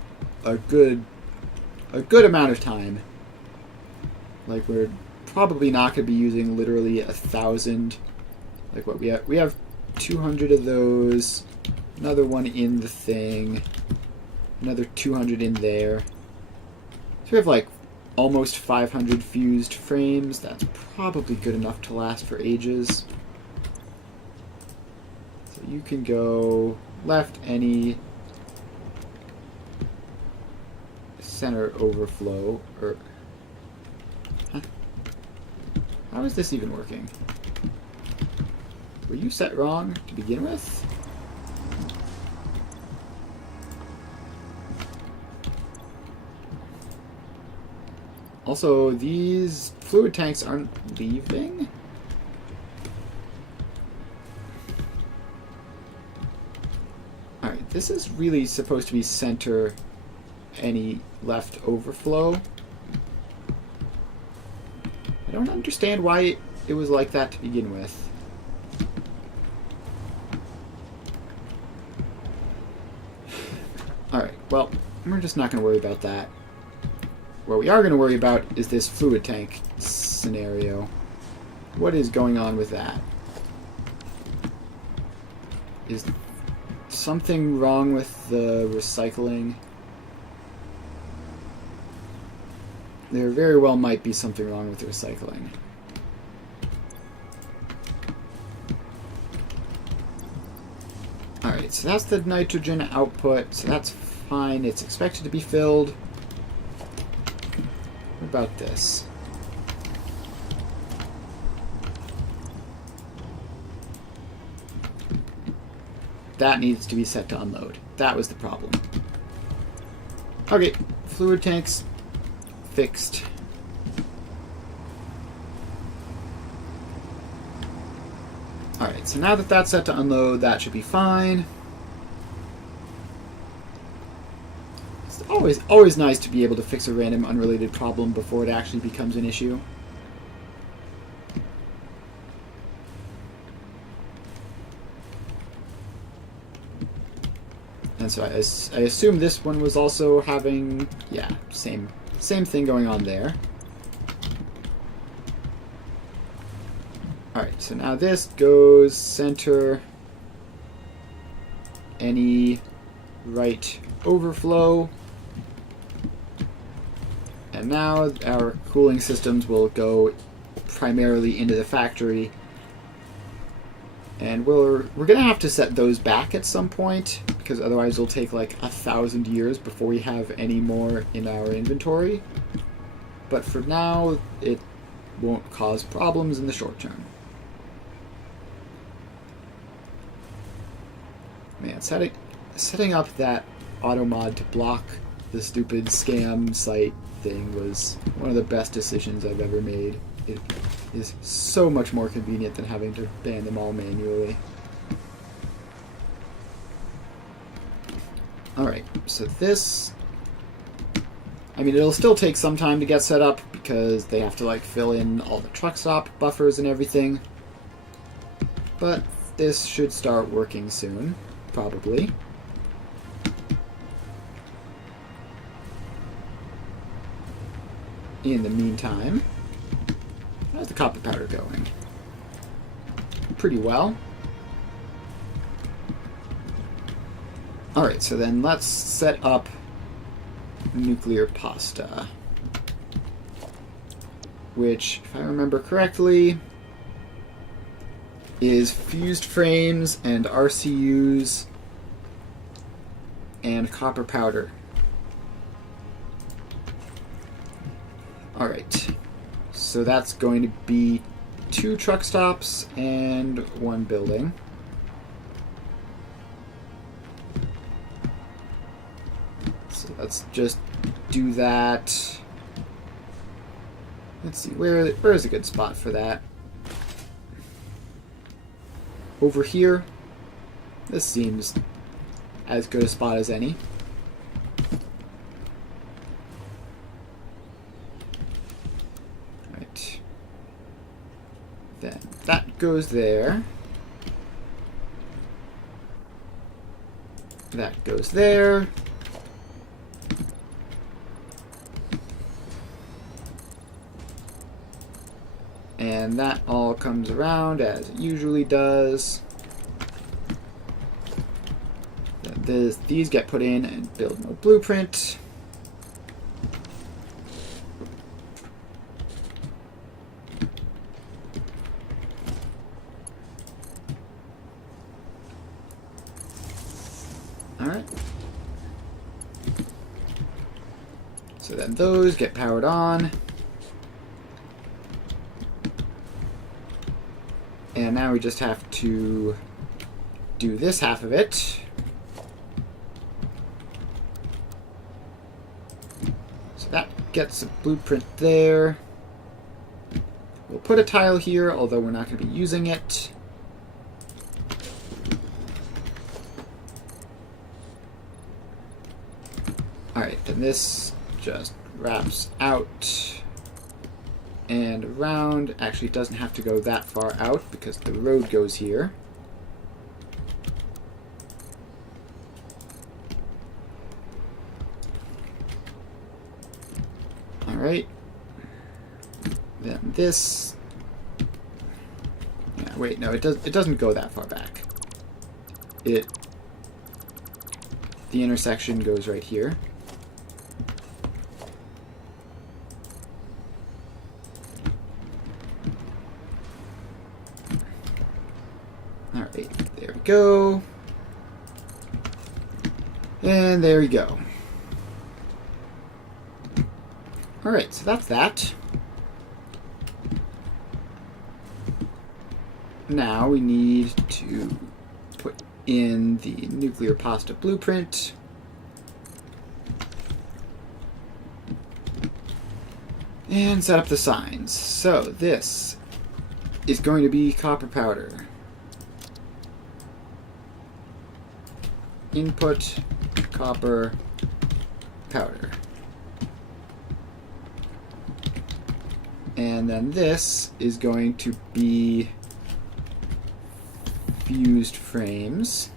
a good amount of time. Like, we're probably not going to be using literally 1,000. Like, what we have 200 of those, another one in the thing, another 200 in there. So we have like almost 500 fused frames. That's probably good enough to last for ages. So you can go left any center overflow, or... Huh? How is this even working? Were you set wrong to begin with? Also, these fluid tanks aren't leaving? Alright, this is really supposed to be center any left overflow. I don't understand why it was like that to begin with. Alright, well, we're just not going to worry about that. What we are going to worry about is this fluid tank scenario. What is going on with that? Is something wrong with the recycling? There very well might be something wrong with the recycling. Alright, so that's the nitrogen output, so that's fine. It's expected to be filled. What about this? That needs to be set to unload. That was the problem. Okay, fluid tanks fixed. Alright, so now that that's set to unload, that should be fine. It's always nice to be able to fix a random unrelated problem before it actually becomes an issue. And so I assume this one was also having, yeah, same thing going on there. Alright, so now this goes center any right overflow. And now our cooling systems will go primarily into the factory. And we're going to have to set those back at some point, because otherwise it'll take like 1,000 years before we have any more in our inventory. But for now, it won't cause problems in the short term. Man, setting up that auto mod to block the stupid scam site thing was one of the best decisions I've ever made. It is so much more convenient than having to ban them all manually. Alright, so this... I mean, it'll still take some time to get set up because they have to, like, fill in all the truck stop buffers and everything. But this should start working soon, probably. In the meantime, how's the copper powder going? Pretty well. Alright, so then let's set up nuclear pasta. Which, if I remember correctly, is fused frames and RCUs and copper powder. Alright, so that's going to be 2 truck stops and 1 building. So let's just do that. Let's see, where is a good spot for that? Over here. This seems as good a spot as any. Right. Then that goes there. That goes there. And that all comes around as it usually does. These get put in and build no blueprint. Alright. So then those get powered on. And now we just have to do this half of it. So that gets a blueprint there. We'll put a tile here, although we're not going to be using it. Alright, and this just wraps out and around. Actually, it doesn't have to go that far out because the road goes here. Alright. Then this... Yeah, wait, no, it doesn't go that far back. The intersection goes right here. Alright, there we go. And there we go. Alright, so that's that. Now we need to put in the nuclear pasta blueprint. And set up the signs. So this is going to be copper powder. Input copper powder. And then this is going to be fused frames.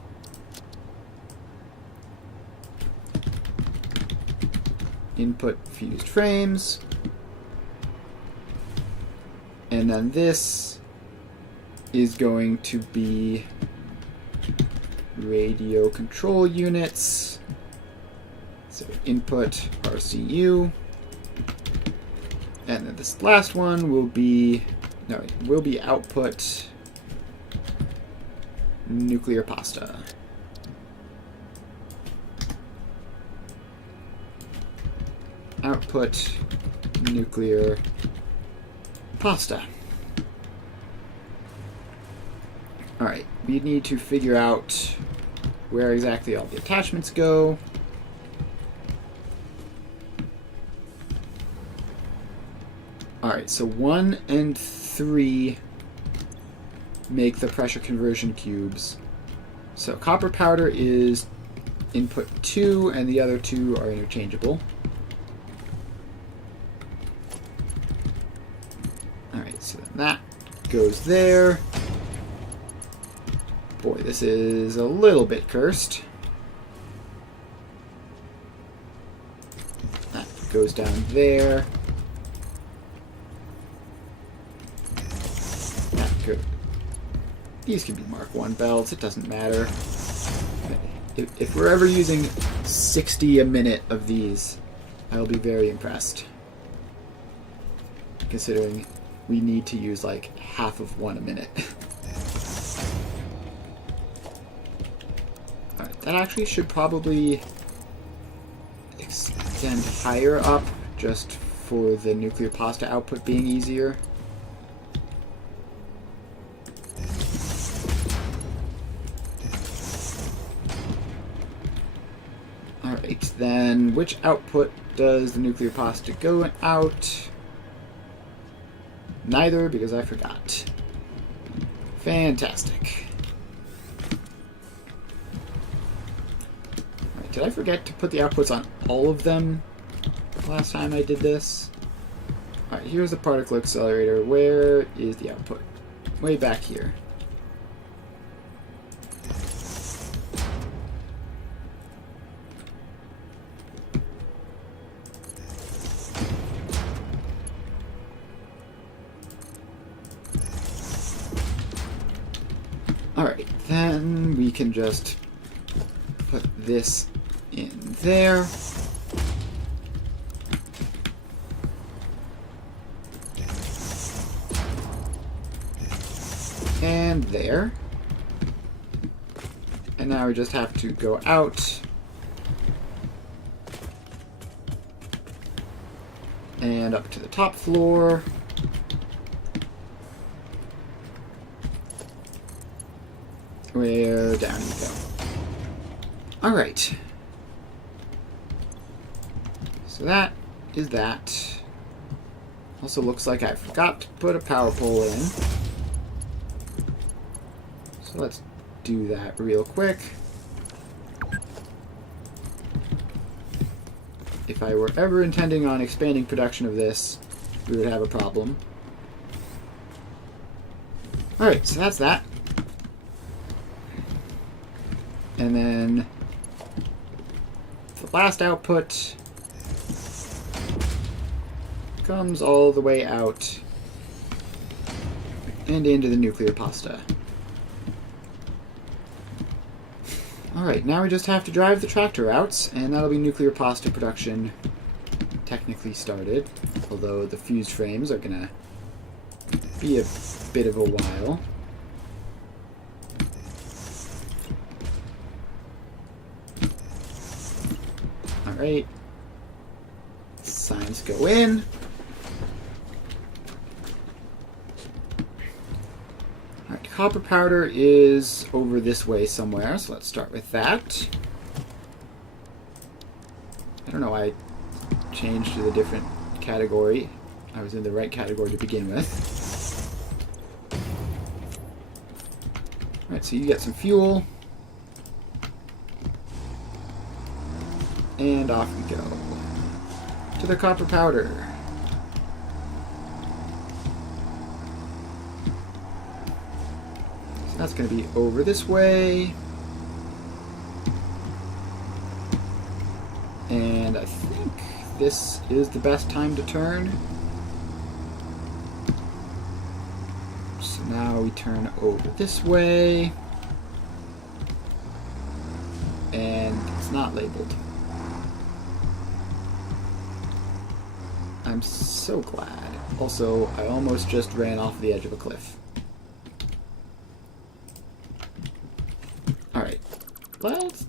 Input fused frames. And then this is going to be radio control units. So input RCU. And then this last one will be output nuclear pasta. Output nuclear pasta. Alright, we need to figure out where exactly all the attachments go. Alright, so 1 and 3 make the pressure conversion cubes. So copper powder is input 2, and the other 2 are interchangeable. Alright, so then that goes there. Boy, this is a little bit cursed. That goes down there. That goes. These can be Mark 1 belts, it doesn't matter. If we're ever using 60 a minute of these, I'll be very impressed. Considering we need to use like half of one a minute. Alright, that actually should probably extend higher up just for the nuclear pasta output being easier. Alright, then which output does the nuclear pasta go out? Neither, because I forgot. Fantastic. Alright, did I forget to put the outputs on all of them last time I did this? Alright, here's the particle accelerator. Where is the output? Way back here. Alright, then we can just put this in there. And there. And now we just have to go out and up to the top floor. Where down you go. Alright. So that is that. Also looks like I forgot to put a power pole in. So let's do that real quick. If I were ever intending on expanding production of this, we would have a problem. Alright, so that's that. And then the last output comes all the way out and into the nuclear pasta. Alright, now we just have to drive the tractor routes, and that'll be nuclear pasta production technically started, although the fused frames are gonna be a bit of a while. Alright, signs go in. Alright, copper powder is over this way somewhere, so let's start with that. I don't know why I changed to the different category. I was in the right category to begin with. Alright, so you get some fuel. And off we go. To the copper powder. So that's going to be over this way. And I think this is the best time to turn. So now we turn over this way. And it's not labeled. I'm so glad. Also, I almost just ran off the edge of a cliff. Alright, let's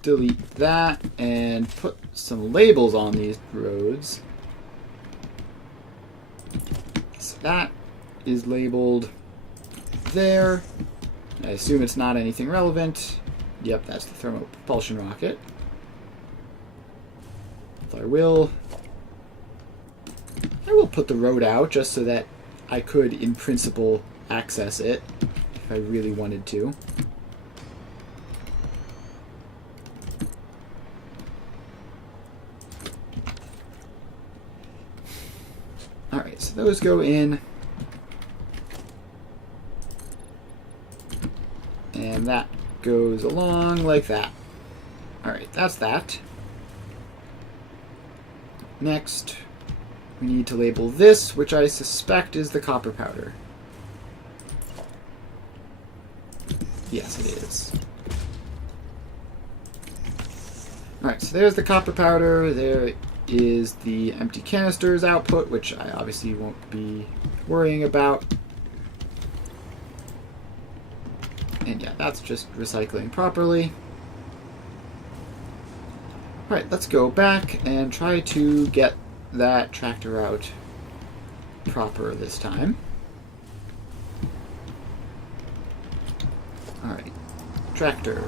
delete that and put some labels on these roads. So that is labeled there. I assume it's not anything relevant. Yep, that's the thermal propulsion rocket. So I will put the road out just so that I could, in principle, access it if I really wanted to. Alright, so those go in. And that goes along like that. Alright, that's that. Next, we need to label this, which I suspect is the copper powder. Yes, it is. Alright, so there's the copper powder. There is the empty canisters output, which I obviously won't be worrying about. And yeah, that's just recycling properly. Alright, let's go back and try to get that tractor route proper this time. Alright, tractor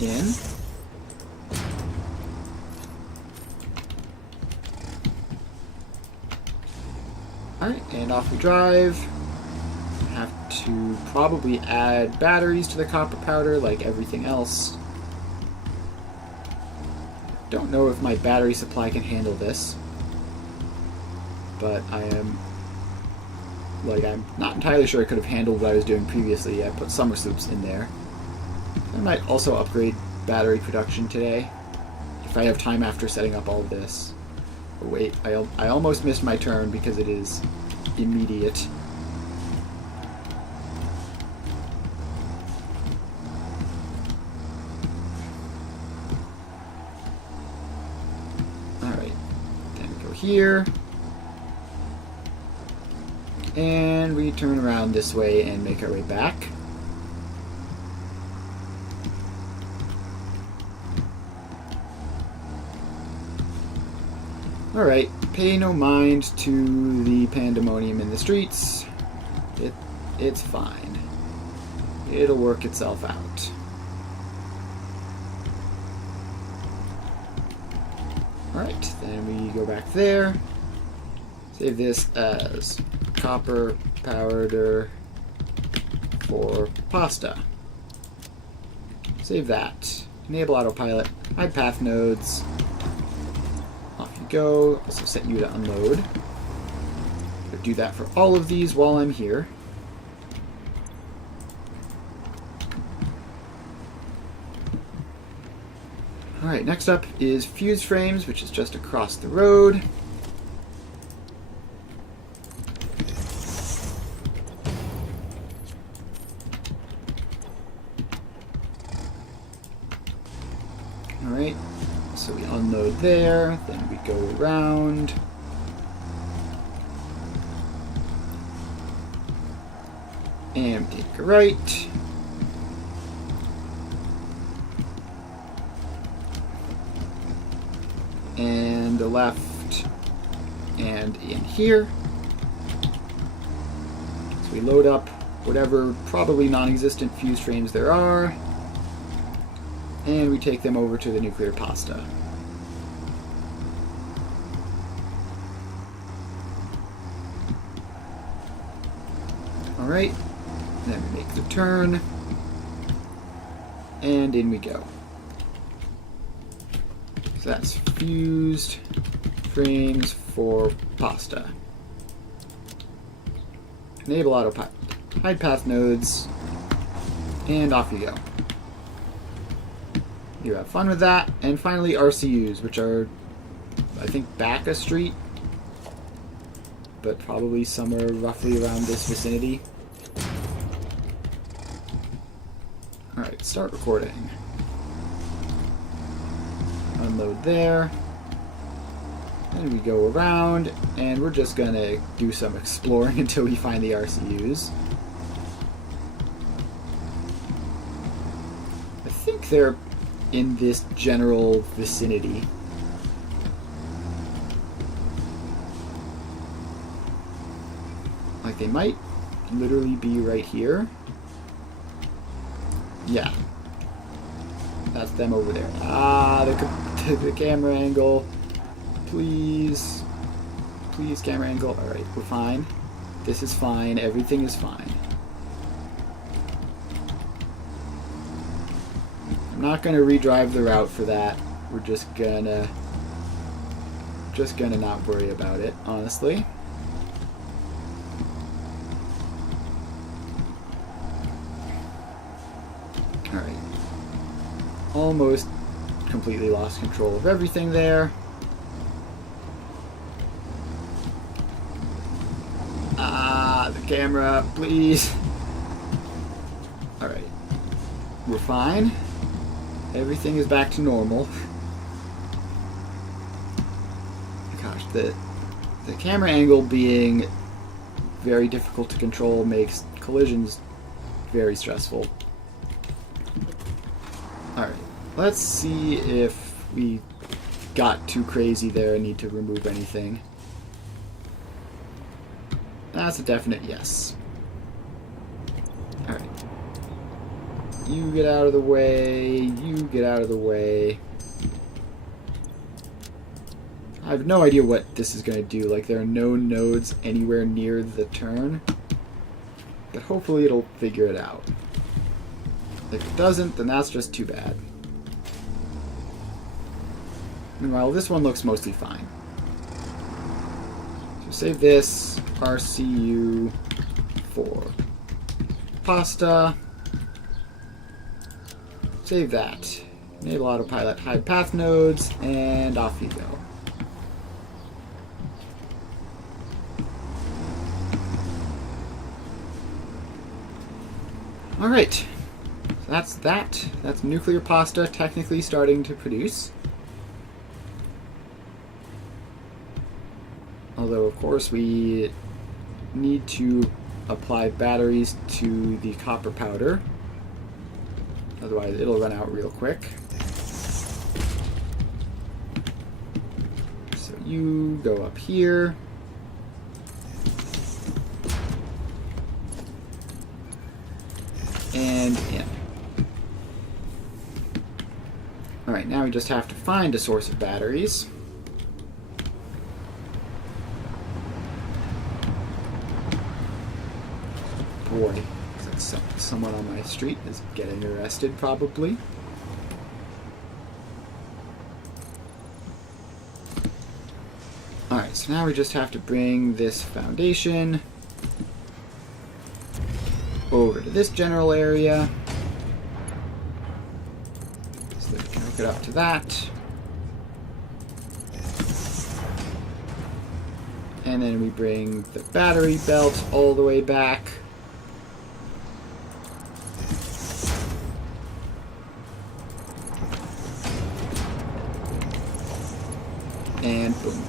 in. Alright, and off we drive. Have to probably add batteries to the copper powder like everything else. Don't know if my battery supply can handle this, but I'm not entirely sure I could have handled what I was doing previously. I put summer sloops in there. I might also upgrade battery production today if I have time after setting up all of this. Oh, wait, I almost missed my turn because it is immediate. Here, and we turn around this way and make our way back. Alright, pay no mind to the pandemonium in the streets. It's fine. It'll work itself out. Alright, then we go back there. Save this as copper powder for pasta. Save that. Enable autopilot. Hide path nodes. Off you go. Also set you to unload. I'll do that for all of these while I'm here. Alright, next up is fuse frames, which is just across the road. Alright, so we unload there, then we go around. And take a right. And the left, and in here. So we load up whatever probably non-existent fuse frames there are, and we take them over to the nuclear pasta. Alright, then we make the turn, and in we go. So that's fused frames for pasta. Enable autopilot. Hide path nodes. And off you go. You have fun with that. And finally RCUs, which are, I think, back a street. But probably somewhere roughly around this vicinity. Alright, start recording. Unload there. And we go around, and we're just gonna do some exploring until we find the RCUs. I think they're in this general vicinity. Like, they might literally be right here. Yeah. That's them over there. Ah, the camera angle. Please. Please, camera angle. Alright, we're fine. This is fine. Everything is fine. I'm not gonna redrive the route for that. We're just gonna not worry about it, honestly. Alright. Almost completely lost control of everything there. Ah, the camera, please. Alright. We're fine. Everything is back to normal. Gosh, the camera angle being very difficult to control makes collisions very stressful. Alright, let's see if we got too crazy there and need to remove anything. That's a definite yes. Alright. You get out of the way, you get out of the way. I have no idea what this is going to do. Like, there are no nodes anywhere near the turn. But hopefully it'll figure it out. If it doesn't, then that's just too bad. Meanwhile, this one looks mostly fine. So save this RCU for pasta. Save that. Enable autopilot, hide path nodes, and off you go. Alright. So that's that. That's nuclear pasta technically starting to produce. Although, of course, we need to apply batteries to the copper powder. Otherwise, it'll run out real quick. So you go up here. And in. Alright, now we just have to find a source of batteries. Boy, looks like someone on my street is getting arrested, probably. Alright, so now we just have to bring this foundation over to this general area. So that we can hook it up to that. And then we bring the battery belt all the way back. And boom.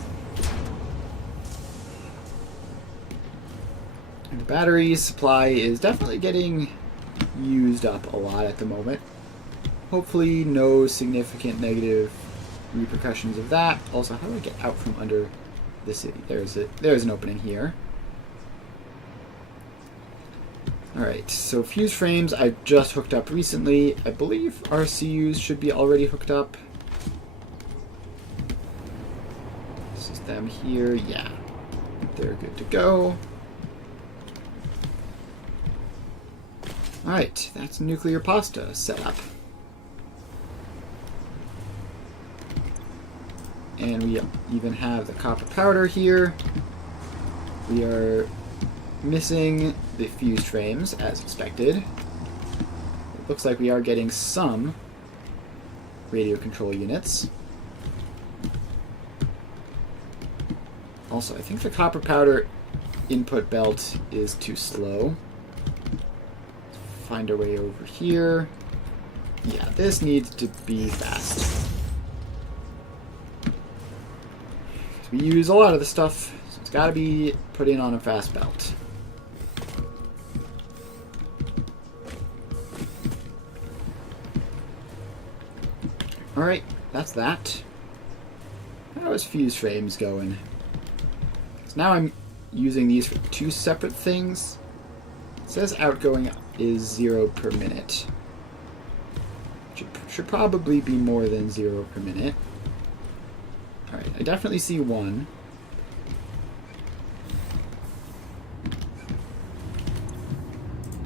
And the battery supply is definitely getting used up a lot at the moment. Hopefully no significant negative repercussions of that. Also, how do I get out from under the city? There's an opening here. Alright, so fuse frames I just hooked up recently. I believe RCUs should be already hooked up. This is them here. Yeah, they're good to go. Alright, that's nuclear pasta set up. And we even have the copper powder here. We are missing the fused frames, as expected. It looks like we are getting some radio control units. Also, I think the copper powder input belt is too slow. Find our way over here. Yeah, this needs to be fast. We use a lot of the stuff, so it's got to be put in on a fast belt. Alright, that's that. How is fuse frames going? So now I'm using these for two separate things. It says outgoing is 0 per minute. Should probably be more than 0 per minute. Alright, I definitely see one.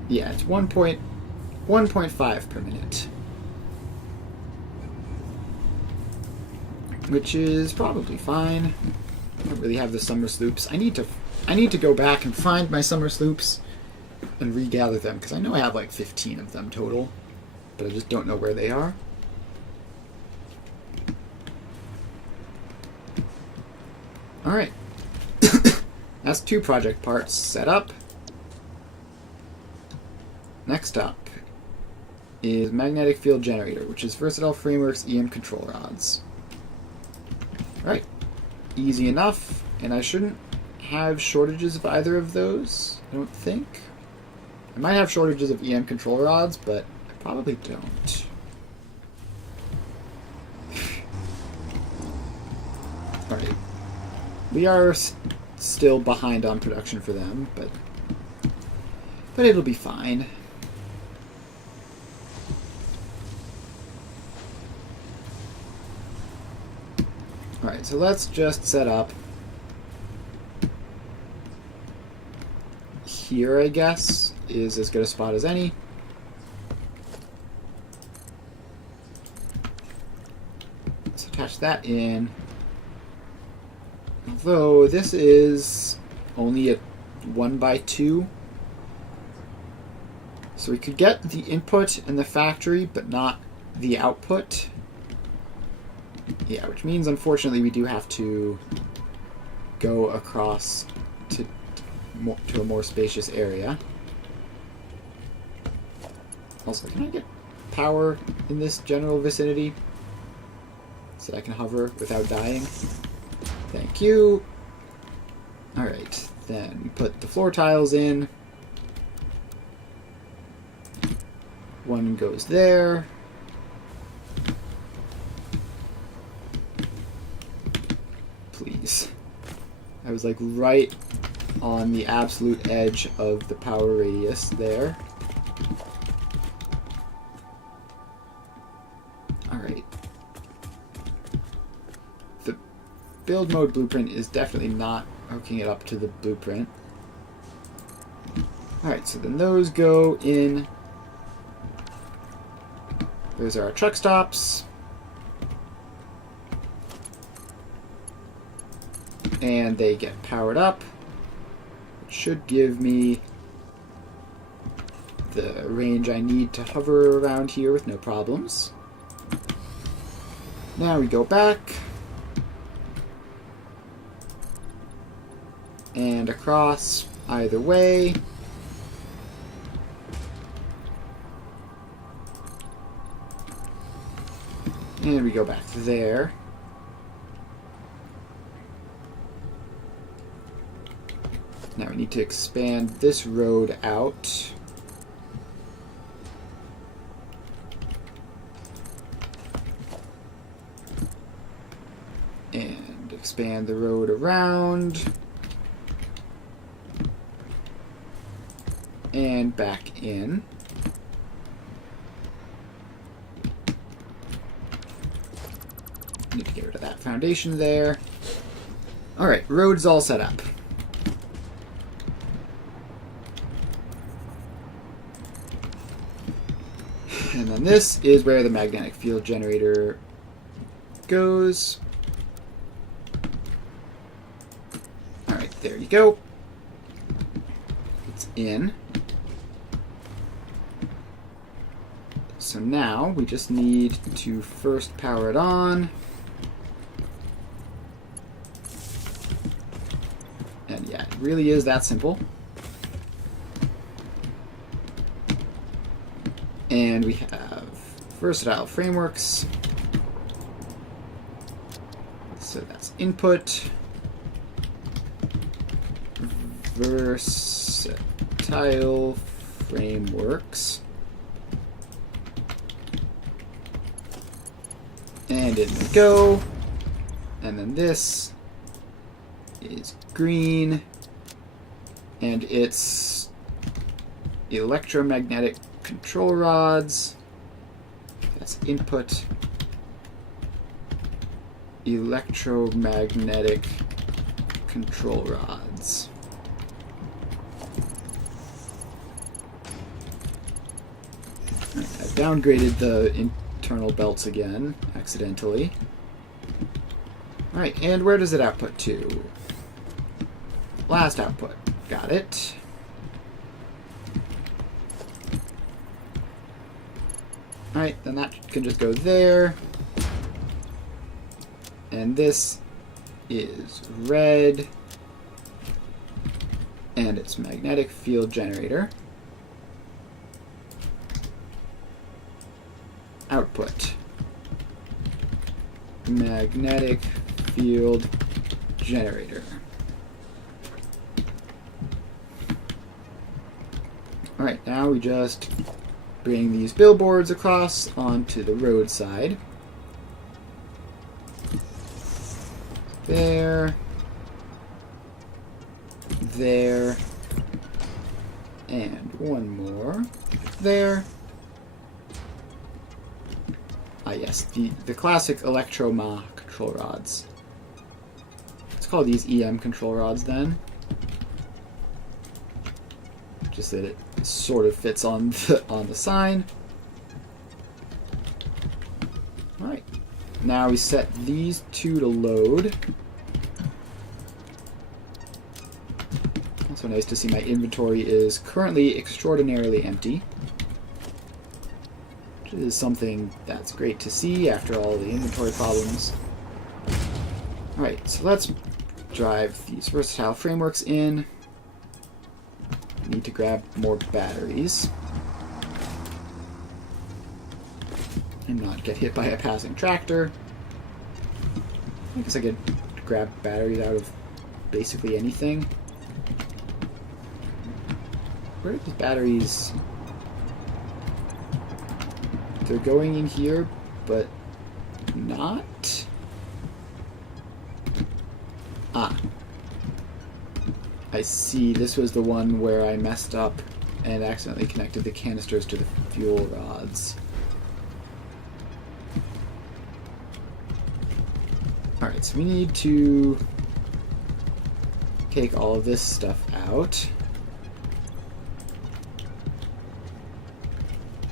Yeah, it's 1.5 per minute. Which is probably fine. I don't really have the summer sloops. I need to go back and find my summer sloops and regather them, because I know I have like 15 of them total, but I just don't know where they are. Alright. That's 2 project parts set up. Next up is magnetic field generator, which is Versatile Frameworks EM control rods. Alright. Easy enough, and I shouldn't have shortages of either of those, I don't think. I might have shortages of EM control rods, but I probably don't. Alright. We are still behind on production for them, but it'll be fine. Alright, so let's just set up here, I guess, is as good a spot as any. Let's attach that in. Although this is only a 1x2. So we could get the input in the factory, but not the output. Yeah, which means, unfortunately, we do have to go across to a more spacious area. Also, can I get power in this general vicinity so that I can hover without dying? Thank you. Alright, then we put the floor tiles in. One goes there. Please I was like right on the absolute edge of the power radius there. Alright. The build mode blueprint is definitely not hooking it up to the blueprint. Alright, so then those go in. Those are our truck stops. And they get powered up. It should give me the range I need to hover around here with no problems. Now we go back. And across either way. And we go back there. Now we need to expand this road out. And expand the road around. And back in. Need to get rid of that foundation there. Alright, road's all set up. And then this is where the magnetic field generator goes. Alright, there you go. It's in. So now we just need to first power it on. And yeah, it really is that simple. And we have versatile frameworks. So that's input. Versatile frameworks. And in we go. And then this is green. And it's electromagnetic control rods. That's input. Electromagnetic control rods. Right, I've downgraded the internal belts again, accidentally. Alright, and where does it output to? Last output. Got it. Alright, then that can just go there. And this is red. And it's magnetic field generator. Output. Magnetic field generator. Alright, now we just bring these billboards across onto the roadside. There. There. And one more. There. Ah yes, the classic electroma control rods. Let's call these EM control rods then. Just that it sort of fits on the sign. Alright. Now we set these two to load. Also nice to see my inventory is currently extraordinarily empty. Which is something that's great to see after all the inventory problems. Alright, so let's drive these versatile frameworks in. Need to grab more batteries. And not get hit by a passing tractor. I guess I could grab batteries out of basically anything. Where are these batteries? They're going in here, but not. Ah. I see. This was the one where I messed up and accidentally connected the canisters to the fuel rods. Alright, so we need to take all of this stuff out.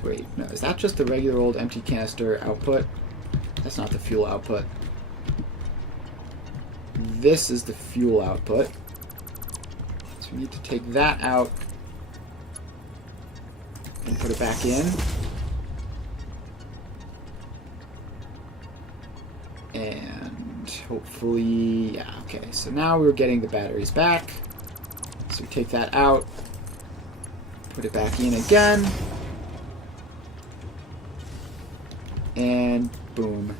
Wait, no, is that just the regular old empty canister output? That's not the fuel output. This is the fuel output. So we need to take that out and put it back in. And hopefully, yeah, okay. So now we're getting the batteries back. So we take that out, put it back in again. And boom,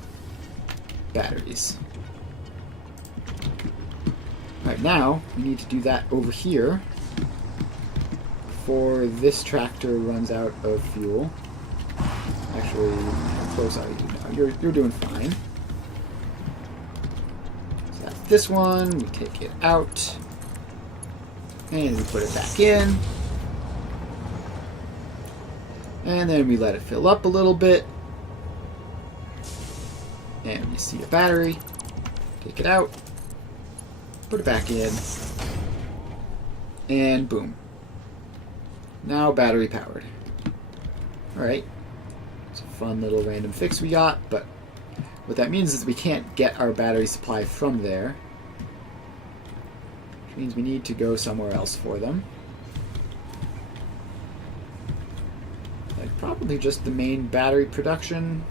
batteries. Right now, we need to do that over here before this tractor runs out of fuel. Actually, how close are you now? You're doing fine. So that's this one. We take it out. And we put it back in. And then we let it fill up a little bit. And we see a battery. Take it out. Put it back in. And boom. Now battery powered. Alright. It's a fun little random fix we got, but what that means is we can't get our battery supply from there. Which means we need to go somewhere else for them. Like probably just the main battery production.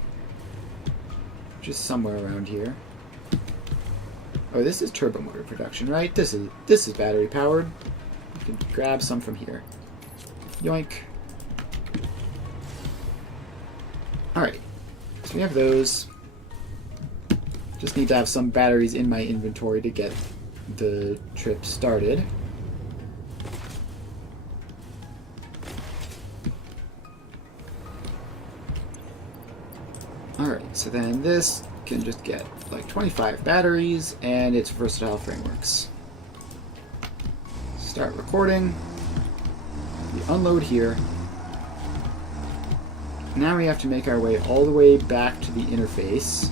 Which is somewhere around here. Oh, this is turbo motor production, right? This is battery powered. You can grab some from here. Yoink. Alright. So we have those. Just need to have some batteries in my inventory to get the trip started. Alright, so then this can just get like 25 batteries, and it's versatile frameworks. Start recording. We unload here. Now we have to make our way all the way back to the interface,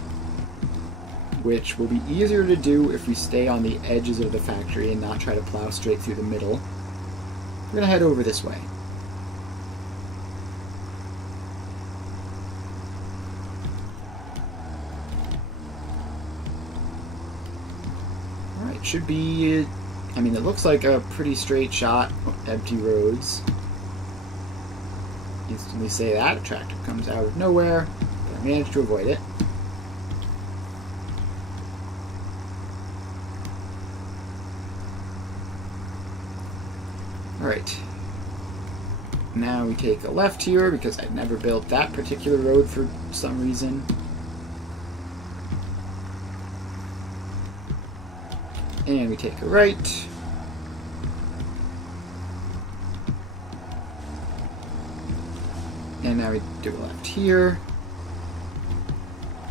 which will be easier to do if we stay on the edges of the factory and not try to plow straight through the middle. We're going to head over this way. Alright, should be... I mean, it looks like a pretty straight shot, empty roads. Instantly say that, a tractor comes out of nowhere, but I managed to avoid it. Alright. Now we take a left here, because I never built that particular road for some reason. And we take a right. And now we do a left here.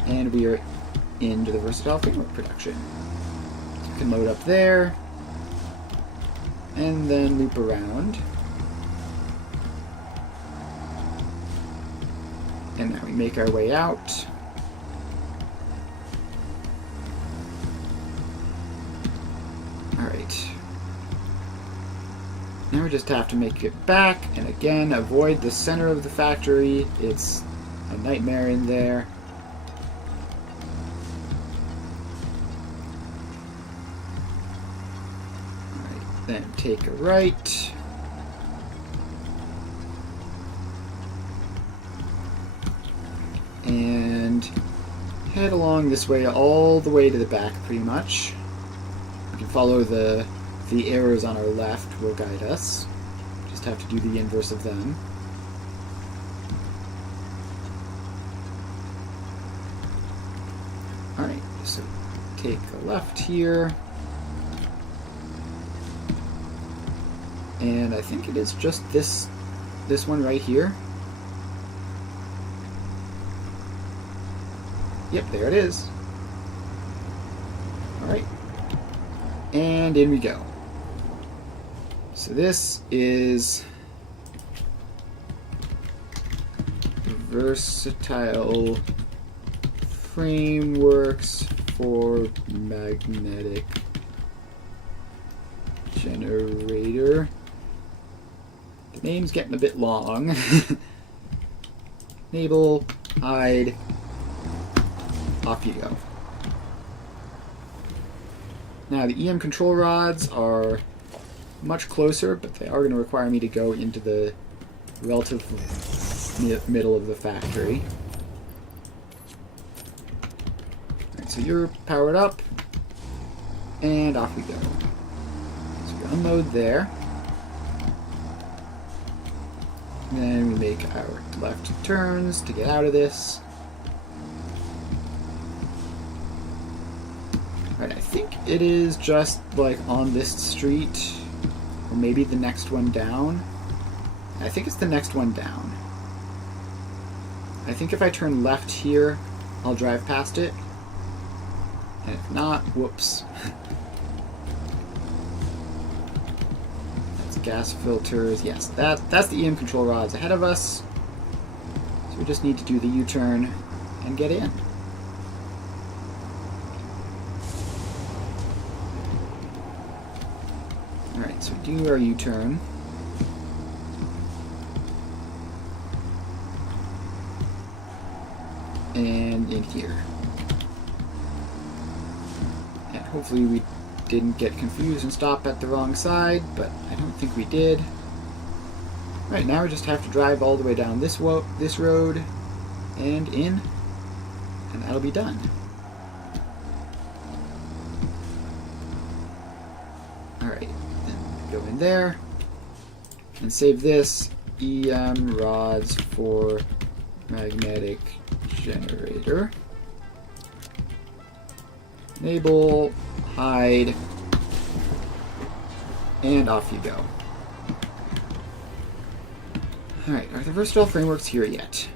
And we are into the versatile framework production. So we can load up there. And then loop around. And now we make our way out. Alright. Now we just have to make it back, and again, avoid the center of the factory. It's a nightmare in there. Alright, then take a right. And head along this way all the way to the back, pretty much. We can follow the arrows on our left will guide us. Just have to do the inverse of them. Alright, so take a left here. And I think it is just this one right here. Yep, there it is. Alright. And in we go. So this is versatile frameworks for magnetic generator. The name's getting a bit long. Enable, hide, off you go. Now the EM control rods are much closer, but they are going to require me to go into the relative middle of the factory. Alright, so you're powered up, and off we go. So we unload there. And then we make our left turns to get out of this. Alright, I think it is just like on this street, or maybe the next one down. I think it's the next one down. I think if I turn left here, I'll drive past it. And if not, whoops. That's gas filters. Yes, that's the EM control rods ahead of us. So we just need to do the U-turn and get in. Alright, so we do our U-turn. And in here. And hopefully we didn't get confused and stop at the wrong side, but I don't think we did. Right, now we just have to drive all the way down this road and in, and that'll be done. Alright, then go in there and save this. EM rods for magnetic generator. Enable, hide, and off you go. Alright, are the versatile frameworks here yet?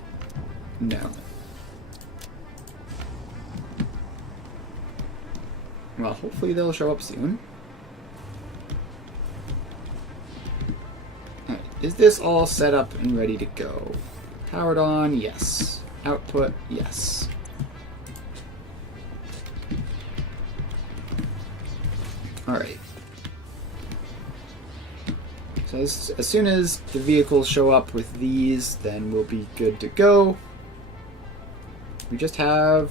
No. Well, hopefully they'll show up soon. Alright, is this all set up and ready to go? Powered on, yes. Output, yes. Alright. So as soon as the vehicles show up with these, then we'll be good to go. We just have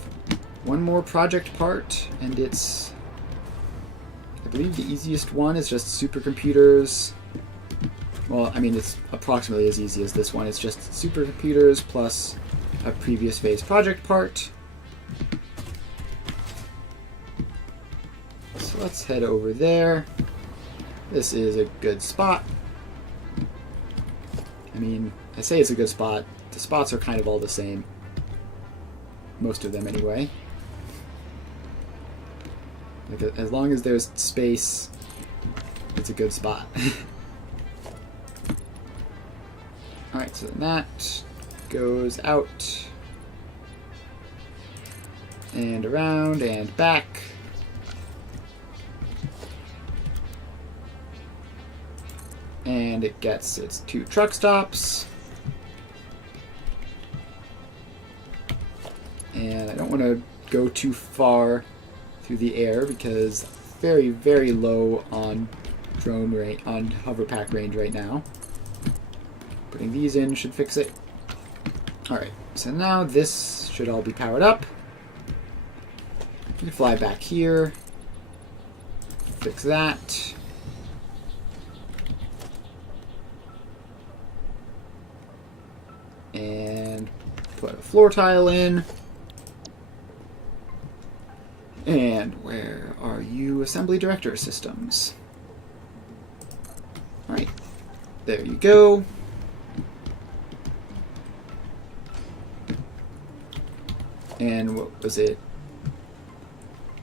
one more project part, and it's, I believe the easiest one is just supercomputers. Well, I mean, it's approximately as easy as this one. It's just supercomputers plus a previous phase project part. So let's head over there. This is a good spot. I mean, I say it's a good spot. The spots are kind of all the same. Most of them, anyway. Like, as long as there's space, it's a good spot. Alright, so that goes out and around and back. And it gets its 2 truck stops. And I don't want to go too far through the air because very, very low on drone range, on hover pack range right now. Putting these in should fix it. Alright, so now this should all be powered up. We can fly back here. Fix that. And put a floor tile in. And where are you, Assembly Director Systems? Alright, there you go. And what was it?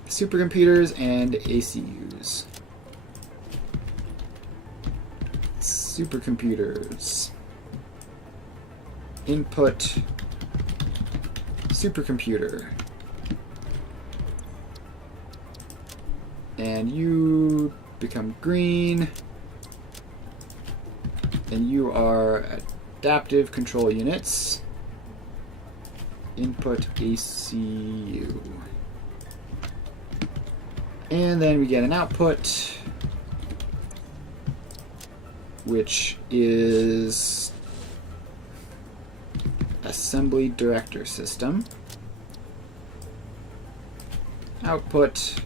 Supercomputers and ACUs. Supercomputers. Input. Supercomputer. And you become green. And you are adaptive control units. Input ACU. And then we get an output, which is assembly director system. Output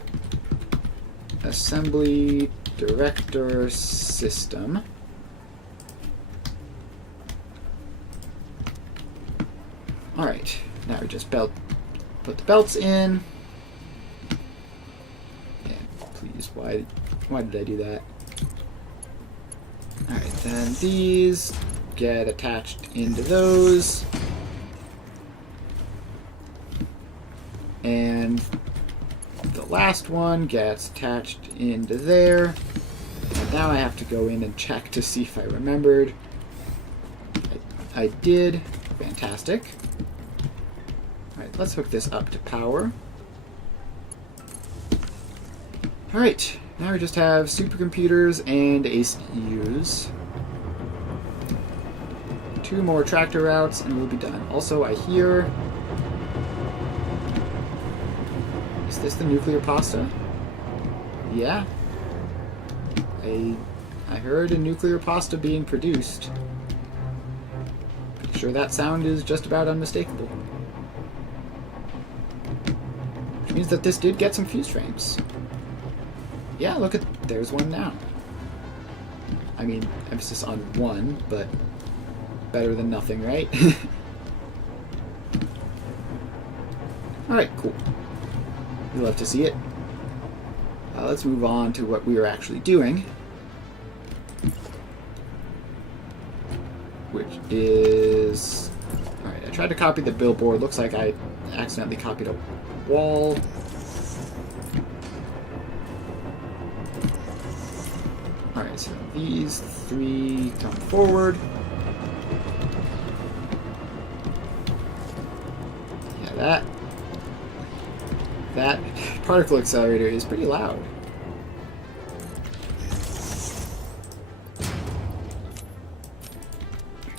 assembly director system. Alright, now we just put the belts in. Yeah, please, why did I do that? Alright, then these get attached into those. And the last one gets attached into there. And now I have to go in and check to see if I remembered. I did. Fantastic. Alright, let's hook this up to power. Alright, now we just have supercomputers and ACUs. 2 more tractor routes and we'll be done. Also, I hear... Is this the nuclear pasta? Yeah. I heard a nuclear pasta being produced. Pretty sure that sound is just about unmistakable. Which means that this did get some fuse frames. Yeah, look at... There's one now. I mean, emphasis on one, but better than nothing, right? Alright, cool. We love to see it. Let's move on to what we are actually doing. Which is... Alright, I tried to copy the billboard. Looks like I accidentally copied a wall. Alright, so these 3 come forward. Yeah, that particle accelerator is pretty loud.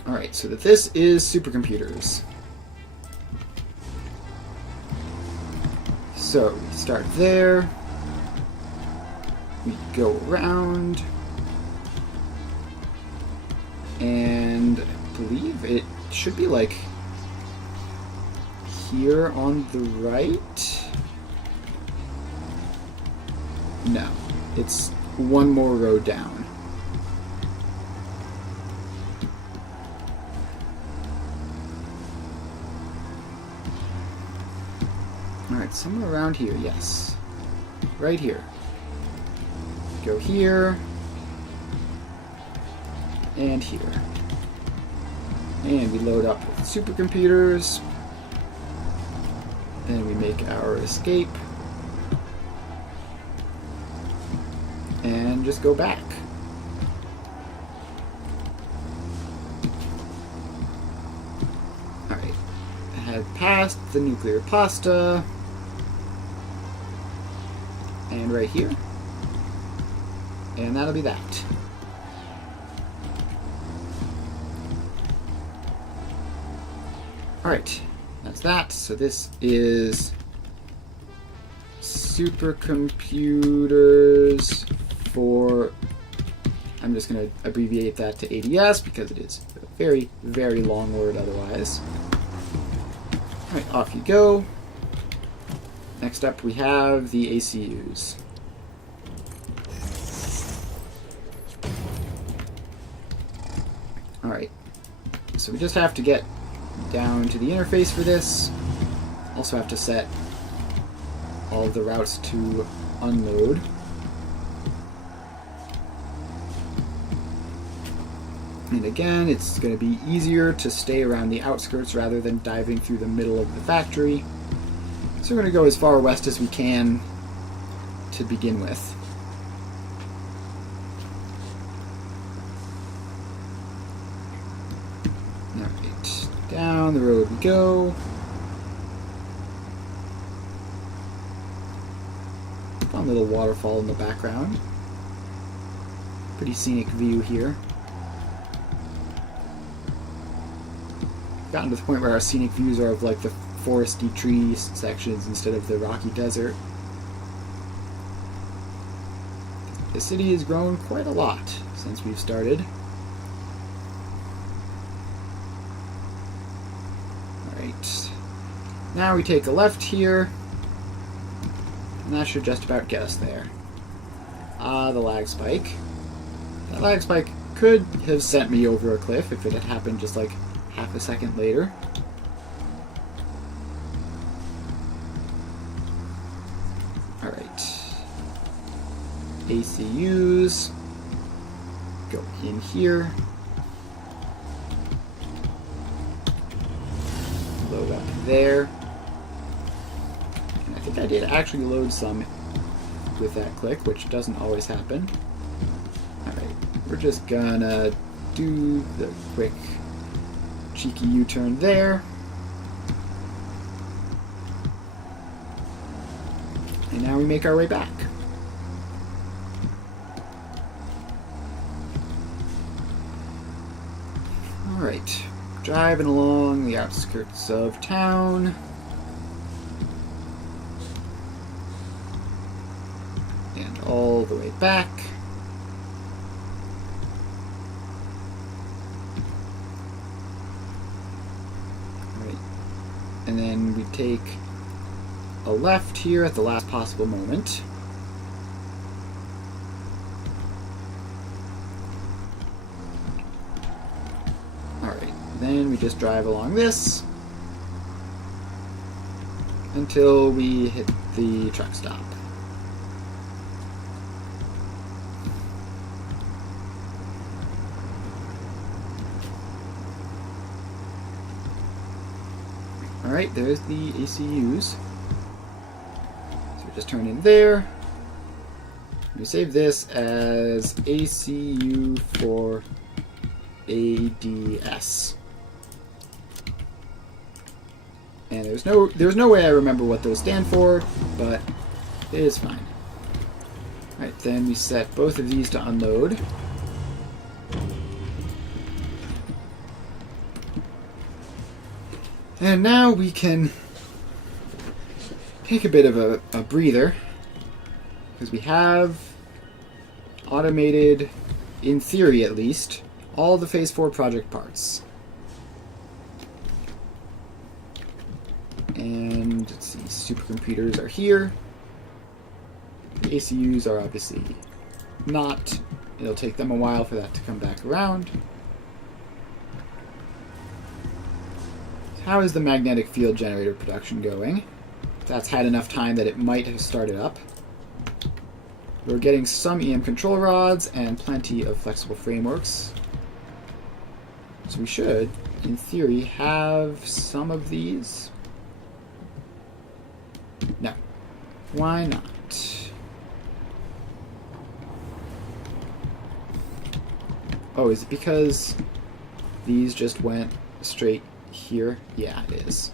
Alright, so this is supercomputers. So, we start there. We go around. And I believe it should be like here on the right. No, it's one more row down. Alright, somewhere around here, yes. Right here. Go here. And here. And we load up with supercomputers. Then we make our escape. And just go back. Alright. I had passed the nuclear pasta. And right here. And that'll be that. Alright. That's that. So this is supercomputers for, I'm just going to abbreviate that to ADS because it is a very, very long word otherwise. Alright, off you go. Next up we have the ACUs. Alright, so we just have to get down to the interface for this. Also have to set all of the routes to unload. And again, it's going to be easier to stay around the outskirts rather than diving through the middle of the factory. So we're going to go as far west as we can to begin with. Alright, down the road we go. Fun little waterfall in the background. Pretty scenic view here. gotten to the point where our scenic views are of like the foresty tree sections instead of the rocky desert. The city has grown quite a lot since we've started. Alright. Now we take a left here, and that should just about get us there. Ah, the lag spike. That lag spike could have sent me over a cliff if it had happened just like half a second later. Alright. ACUs. Go in here. Load up there. And I think I did actually load some with that click, which doesn't always happen. Alright, we're just gonna do the quick cheeky U-turn there. And now we make our way back. Alright, driving along the outskirts of town. And all the way back. Alright, and then we take a left here at the last possible moment. Alright, then we just drive along this until we hit the truck stop. Alright, there's the ACUs. So we just turn in there. We save this as ACU for ADS. And there's no way I remember what those stand for, but it is fine. Alright, then we set both of these to unload. And now we can take a bit of a breather, because we have automated, in theory at least, all the Phase 4 project parts. And let's see, supercomputers are here. The ACUs are obviously not. It'll take them a while for that to come back around. How is the magnetic field generator production going? That's had enough time that it might have started up. We're getting some EM control rods and plenty of flexible frameworks. So we should, in theory, have some of these. No. Why not? Oh, is it because these just went straight here? Yeah, it is.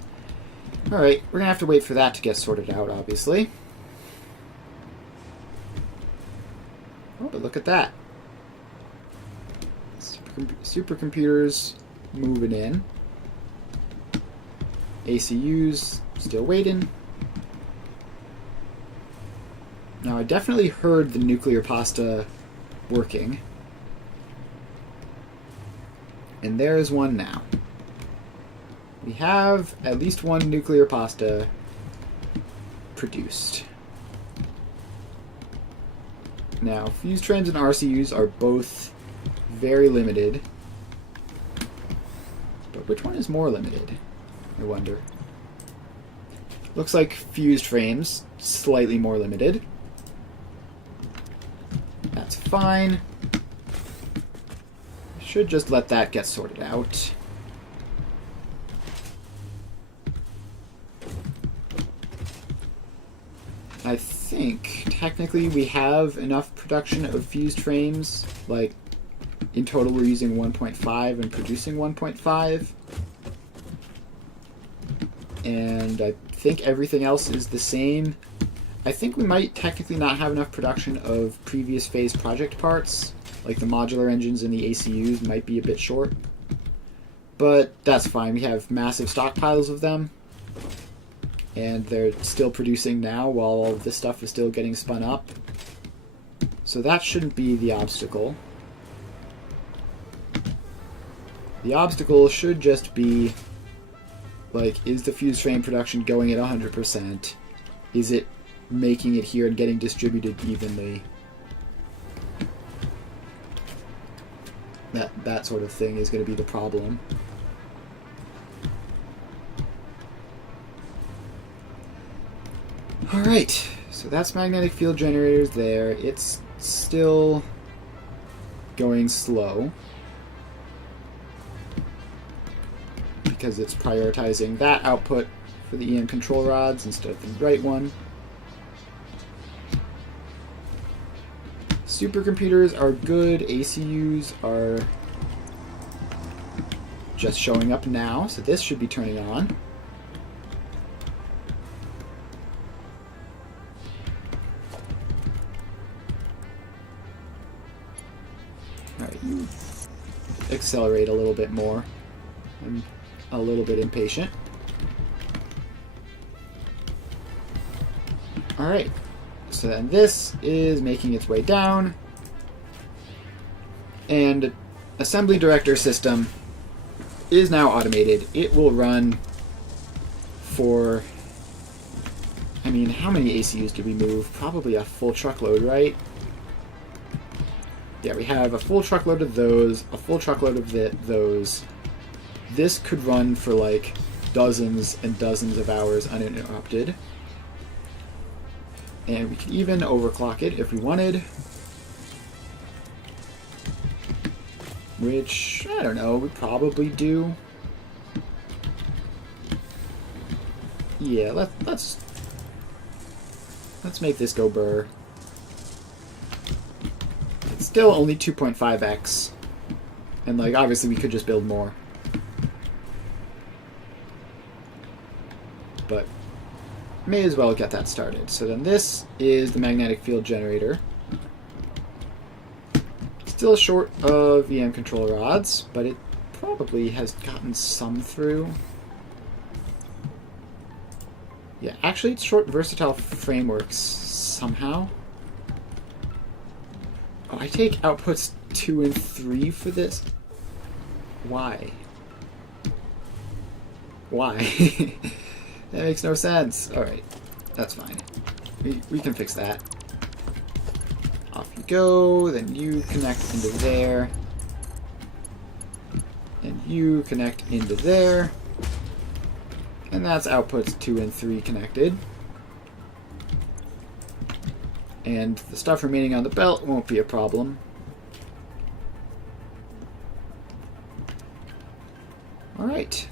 Alright, we're gonna have to wait for that to get sorted out, obviously. Oh, but look at that. Supercomputers moving in. ACUs still waiting. Now, I definitely heard the nuclear pasta working. And there's one now. We have at least one nuclear pasta produced. Now, fuse trains and RCUs are both very limited. But which one is more limited? I wonder. Looks like fused frames, slightly more limited. That's fine. Should just let that get sorted out. I think technically we have enough production of fused frames. Like, in total we're using 1.5 and producing 1.5. And I think everything else is the same. I think we might technically not have enough production of previous phase project parts. Like the modular engines and the ACUs might be a bit short. But that's fine. We have massive stockpiles of them. And they're still producing now while all of this stuff is still getting spun up. So that shouldn't be the obstacle. The obstacle should just be, like, is the fused frame production going at 100%? Is it making it here and getting distributed evenly? That sort of thing is going to be the problem. Alright, so that's magnetic field generators there. It's still going slow because it's prioritizing that output for the EM control rods instead of the right one. Supercomputers are good. ACUs are just showing up now, so this should be turning on. Alright, you accelerate a little bit more. I'm a little bit impatient. Alright, so then this is making its way down. And assembly director system is now automated. It will run for, I mean, how many ACUs did we move? Probably a full truckload, right? Yeah, we have a full truckload of those, a full truckload of those. This could run for like dozens and dozens of hours uninterrupted. And we could even overclock it if we wanted. Which, I don't know, we probably do. Yeah, let's make this go burr. It's still only 2.5x. And, like, obviously we could just build more. But may as well get that started. So then this is the magnetic field generator. Still short of EM control rods, but it probably has gotten some through. Yeah, actually it's short versatile frameworks somehow. Oh, I take outputs 2 and 3 for this? Why? Why? That makes no sense. Alright, that's fine. We can fix that. Off you go, then you connect into there. And you connect into there. And that's outputs 2 and 3 connected. And the stuff remaining on the belt won't be a problem. Alright.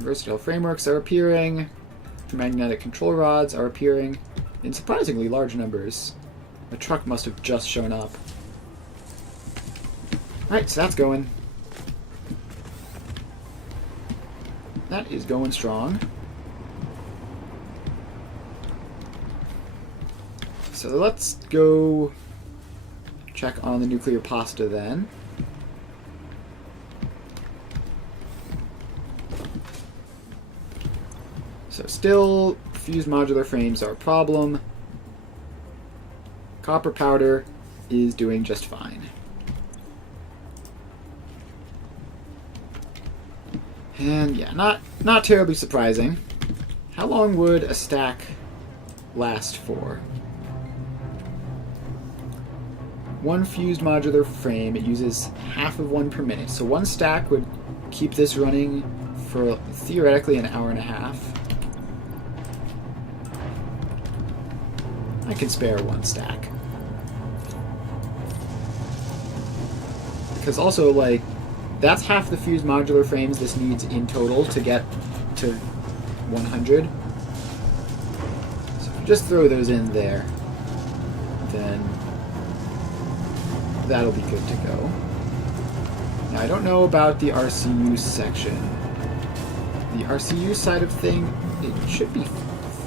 Versatile frameworks are appearing. Magnetic control rods are appearing in surprisingly large numbers. A truck must have just shown up. Alright, so that's going. That is going strong. So let's go check on the nuclear pasta then. So still, fused modular frames are a problem. Copper powder is doing just fine. And yeah, not terribly surprising. How long would a stack last for? One fused modular frame, it uses half of one per minute. So one stack would keep this running for theoretically an hour and a half. I can spare one stack. Because also, like, that's half the fused modular frames this needs in total to get to 100. So if you just throw those in there, then that'll be good to go. Now, I don't know about the RCU section. The RCU side of thing, it should be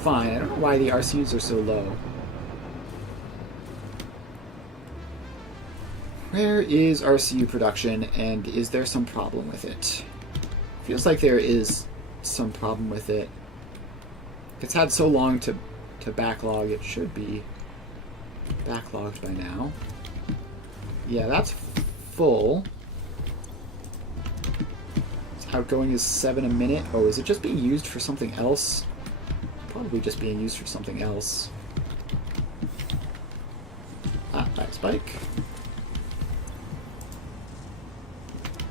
fine. I don't know why the RCUs are so low. Where is RCU production, and is there some problem with it? Feels like there is some problem with it. It's had so long to backlog, it should be backlogged by now. Yeah, that's full. Its outgoing is 7 a minute. Oh, is it just being used for something else? Probably just being used for something else. Ah, back spike.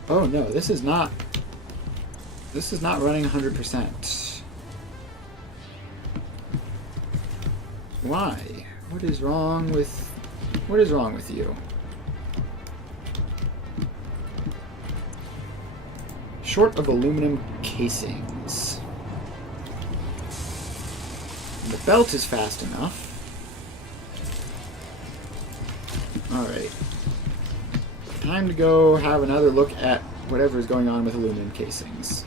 Oh no, this is not running 100%. Why? What is wrong with you? Short of aluminum casings. The belt is fast enough. Alright. Time to go have another look at whatever is going on with aluminum casings.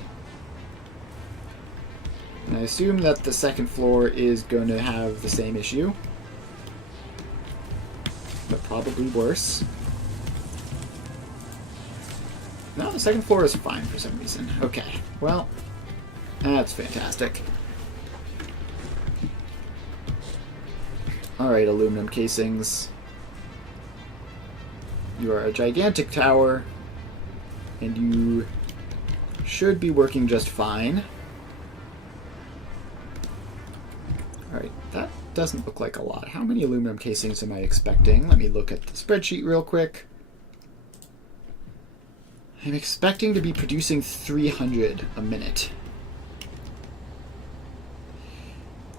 And I assume that the second floor is going to have the same issue. But probably worse. No, the second floor is fine for some reason. Okay, well, that's fantastic. Alright, aluminum casings. You are a gigantic tower, and you should be working just fine. Alright, that doesn't look like a lot. How many aluminum casings am I expecting? Let me look at the spreadsheet real quick. I'm expecting to be producing 300 a minute.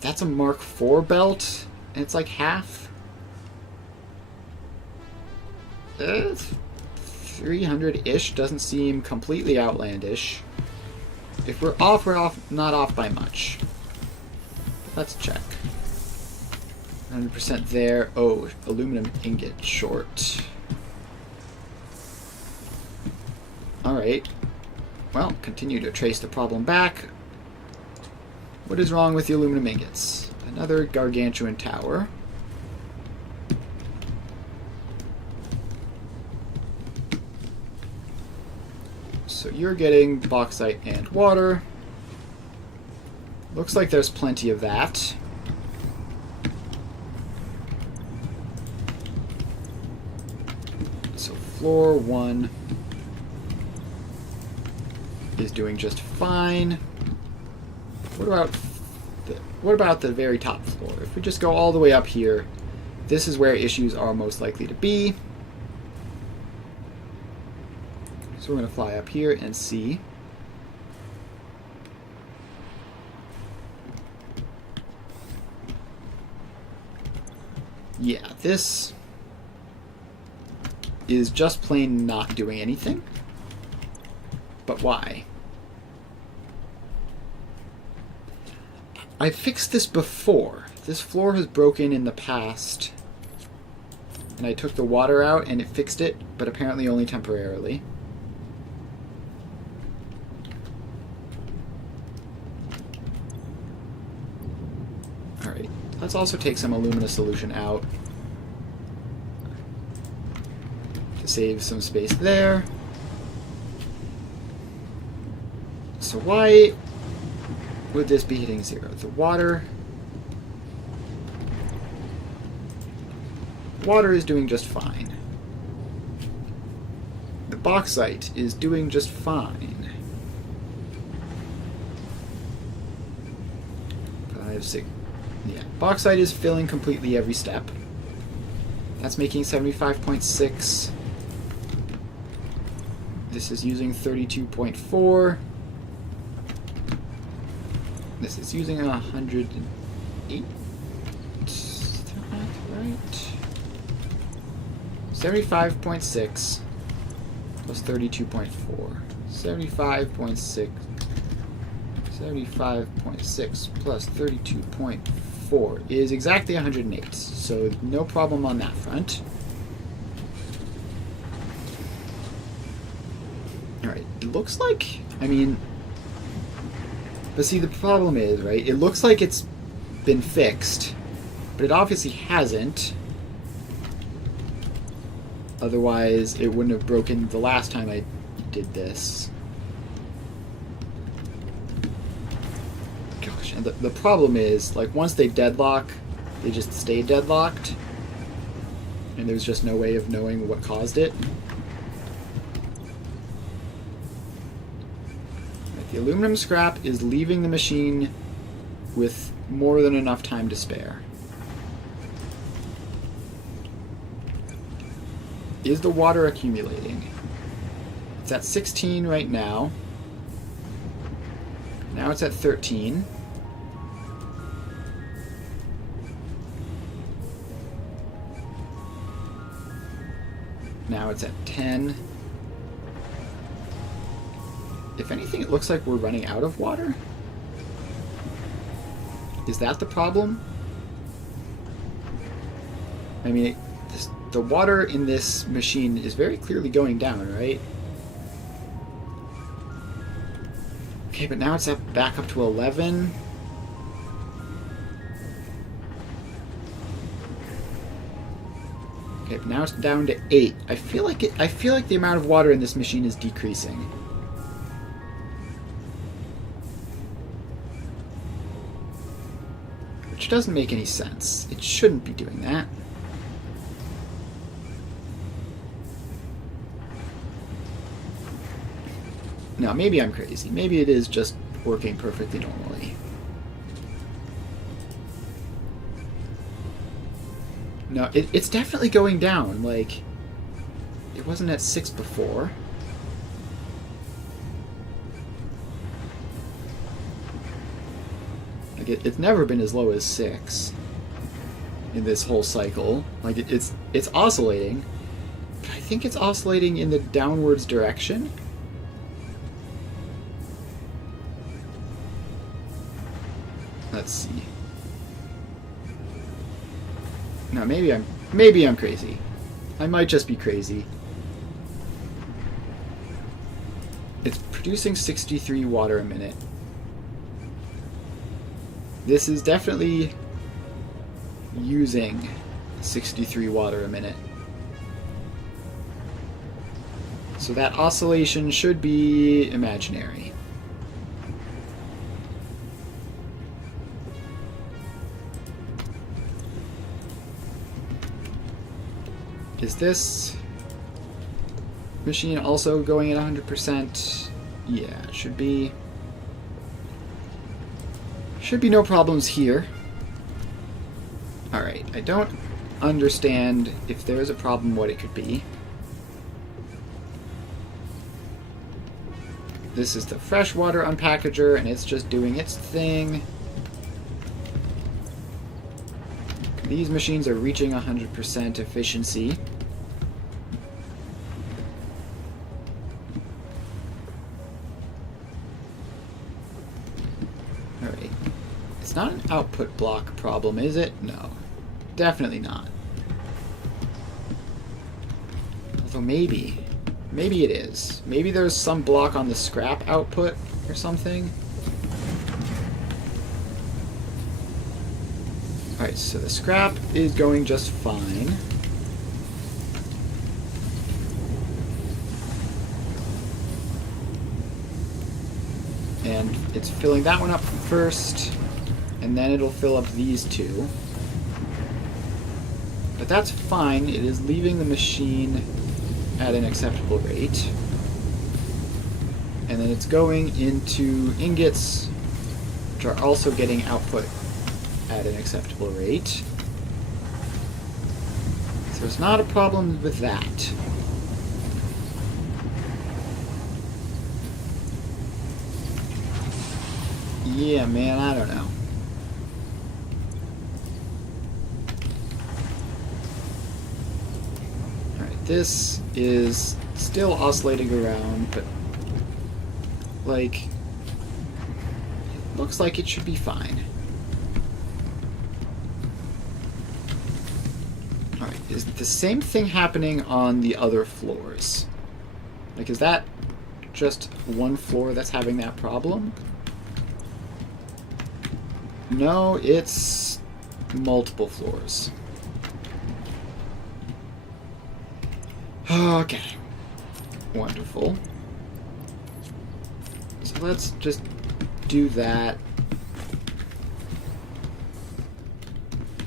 That's a Mark IV belt, and it's like half. 300-ish doesn't seem completely outlandish. If we're off, not off by much. Let's check. 100% there. Oh, aluminum ingot short. Alright. Well, continue to trace the problem back. What is wrong with the aluminum ingots? Another gargantuan tower. So you're getting bauxite and water. Looks like there's plenty of that. So floor 1 is doing just fine. What about the very top floor? If we just go all the way up here, this is where issues are most likely to be. So we're going to fly up here and see. Yeah, this is just plain not doing anything. But why? I fixed this before. This floor has broken in the past. And I took the water out and it fixed it, but apparently only temporarily. Alright, let's also take some alumina solution out to save some space there. So why would this be hitting 0? The water is doing just fine. The bauxite is doing just fine. 5, 6. Yeah, bauxite is filling completely every step. That's making 75.6. This is using 32.4. This is using 108. Is that right? 75.6 plus 32.4. 75.6. 75.6 plus 32.4 is exactly 108. So no problem on that front. Alright, it looks like, I mean, but see, the problem is, right, it looks like it's been fixed, but it obviously hasn't. Otherwise, it wouldn't have broken the last time I did this. Gosh, and the problem is, like, once they deadlock, they just stay deadlocked. And there's just no way of knowing what caused it. Right, the aluminum scrap is leaving the machine with more than enough time to spare. Is the water accumulating? It's at 16 right now. Now it's at 13. Now it's at 10. If anything, it looks like we're running out of water. Is that the problem? I mean, the water in this machine is very clearly going down, right? Okay, but now it's back up to 11. Okay, but now it's down to 8. I feel like the amount of water in this machine is decreasing. Which doesn't make any sense. It shouldn't be doing that. No, maybe I'm crazy. Maybe it is just working perfectly normally. No, it's definitely going down. Like, it wasn't at 6 before. Like, it's never been as low as 6 in this whole cycle. Like, it's oscillating, but I think it's oscillating in the downwards direction. Let's see. No, maybe I'm crazy. I might just be crazy. It's producing 63 water a minute. This is definitely using 63 water a minute. So that oscillation should be imaginary. Is this machine also going at 100%? Yeah, it should be. Should be no problems here. Alright, I don't understand if there is a problem what it could be. This is the freshwater unpackager and it's just doing its thing. These machines are reaching 100% efficiency. Alright. It's not an output block problem, is it? No. Definitely not. Although maybe. Maybe it is. Maybe there's some block on the scrap output or something. Alright, so the scrap is going just fine. And it's filling that one up first, and then it'll fill up these two. But that's fine, it is leaving the machine at an acceptable rate. And then it's going into ingots, which are also getting output at an acceptable rate. So there's not a problem with that. Yeah, man, I don't know. Alright, this is still oscillating around, but like, it looks like it should be fine. Is the same thing happening on the other floors? Like, is that just one floor that's having that problem? No, it's multiple floors. Okay. Wonderful. So let's just do that.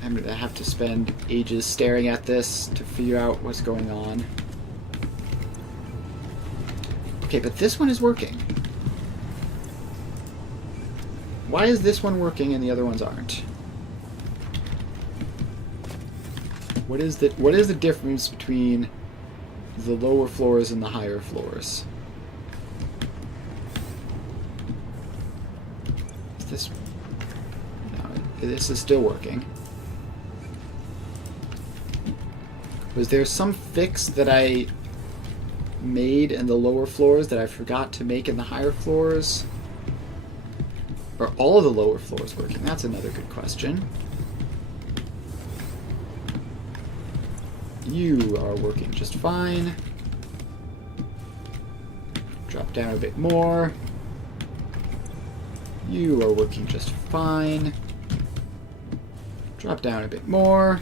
I'm going to have to spend ages staring at this to figure out what's going on. Okay, but this one is working. Why is this one working and the other ones aren't? What is the difference between the lower floors and the higher floors? Is this... No, this is still working. Was there some fix that I made in the lower floors that I forgot to make in the higher floors? Are all of the lower floors working? That's another good question. You are working just fine. Drop down a bit more. You are working just fine. Drop down a bit more.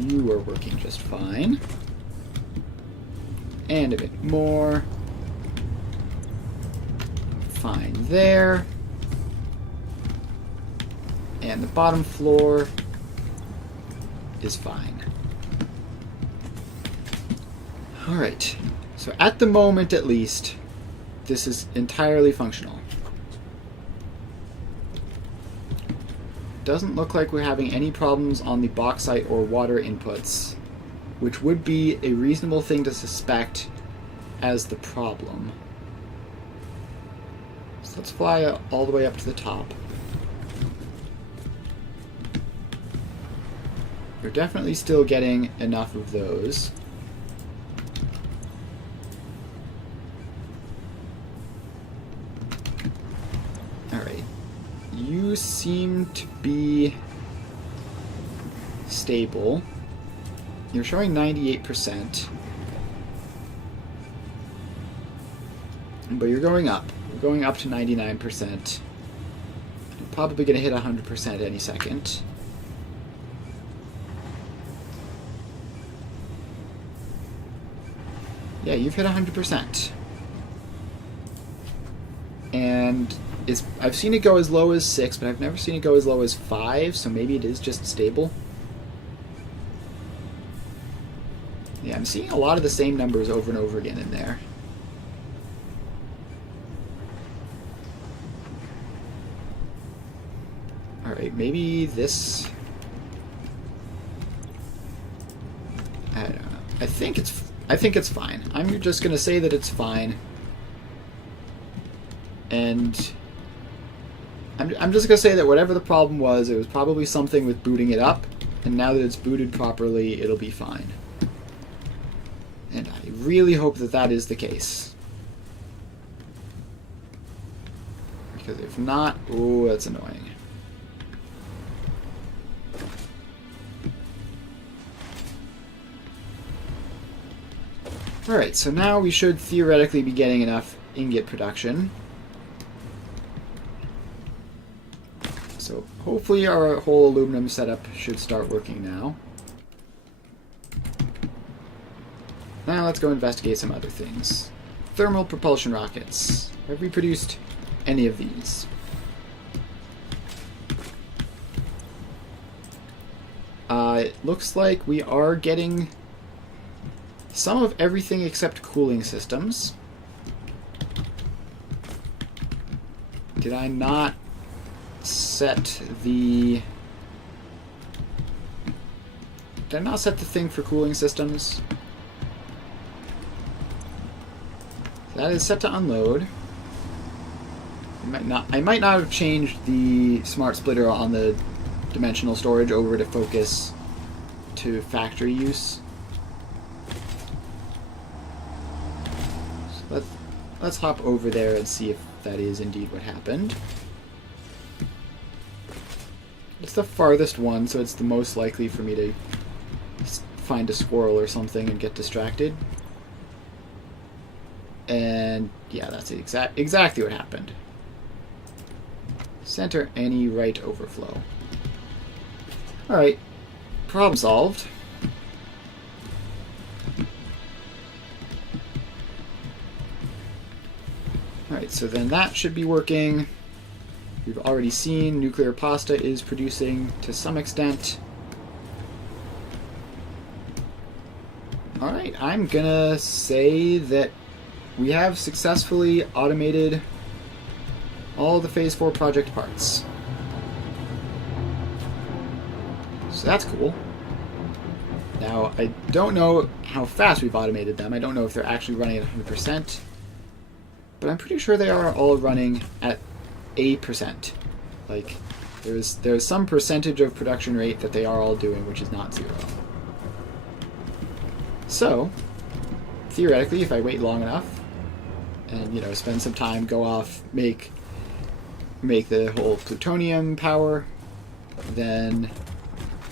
You are working just fine. And a bit more. Fine there. And the bottom floor is fine. Alright. So at the moment, at least, this is entirely functional. Doesn't look like we're having any problems on the bauxite or water inputs, which would be a reasonable thing to suspect as the problem. So let's fly all the way up to the top. We're definitely still getting enough of those. Alright. You seem to be stable. You're showing 98%. But you're going up. You're going up to 99%. You're probably going to hit 100% any second. Yeah, you've hit 100%. And I've seen it go as low as 6, but I've never seen it go as low as 5, so maybe it is just stable. Yeah, I'm seeing a lot of the same numbers over and over again in there. Alright, maybe this... I don't know. I think it's fine. I'm just going to say that it's fine. And I'm just going to say that whatever the problem was, it was probably something with booting it up. And now that it's booted properly, it'll be fine. And I really hope that that is the case. Because if not, oh, that's annoying. Alright, so now we should theoretically be getting enough ingot production. So hopefully our whole aluminum setup should start working now. Now let's go investigate some other things. Thermal propulsion rockets. Have we produced any of these? It looks like we are getting some of everything except cooling systems. Did I not set the... Did I not set the thing for cooling systems? That is set to unload. I might not have changed the smart splitter on the dimensional storage over to focus to factory use. So let's hop over there and see if that is indeed what happened. It's the farthest one, so it's the most likely for me to find a squirrel or something and get distracted. And yeah, that's exactly what happened. Center any right overflow. Alright, problem solved. Alright, so then that should be working. We've already seen nuclear pasta is producing to some extent. Alright, I'm gonna say that we have successfully automated all the Phase 4 project parts. So that's cool. Now, I don't know how fast we've automated them. I don't know if they're actually running at 100%. But I'm pretty sure they are all running at a percent. Like, there's some percentage of production rate that they are all doing, which is not 0. So, theoretically, if I wait long enough, and, you know, spend some time, go off, make the whole plutonium power, then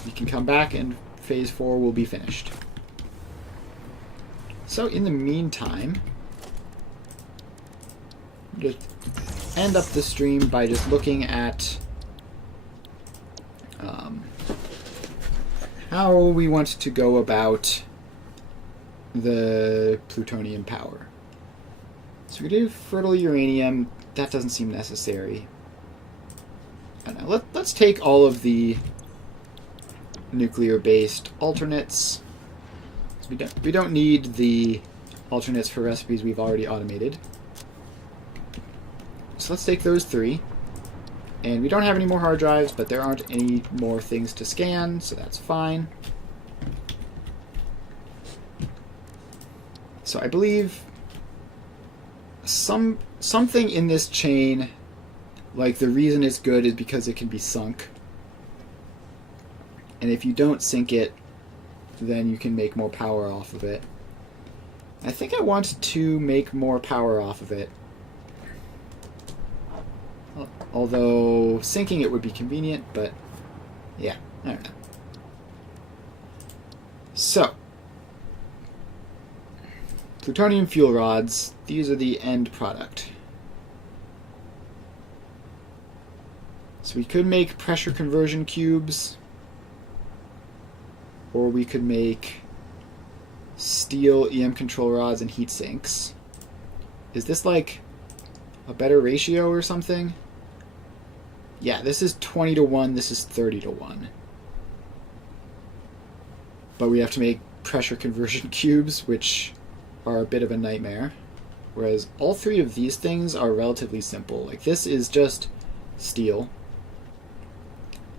we can come back and Phase 4 will be finished. So, in the meantime, just end up the stream by just looking at how we want to go about the plutonium power. So we do fertile uranium. That doesn't seem necessary. I don't know. Let's take all of the nuclear-based alternates. We don't need the alternates for recipes we've already automated. So let's take those 3. And we don't have any more hard drives, but there aren't any more things to scan, so that's fine. So I believe something in this chain, like the reason it's good is because it can be sunk. And if you don't sink it, then you can make more power off of it. I think I want to make more power off of it. Although sinking it would be convenient, but yeah, I don't know. So, plutonium fuel rods, these are the end product. So we could make pressure conversion cubes, or we could make steel EM control rods and heat sinks. Is this like a better ratio or something? Yeah, this is 20 to 1, this is 30 to 1. But we have to make pressure conversion cubes, which are a bit of a nightmare. Whereas all 3 of these things are relatively simple. Like, this is just steel.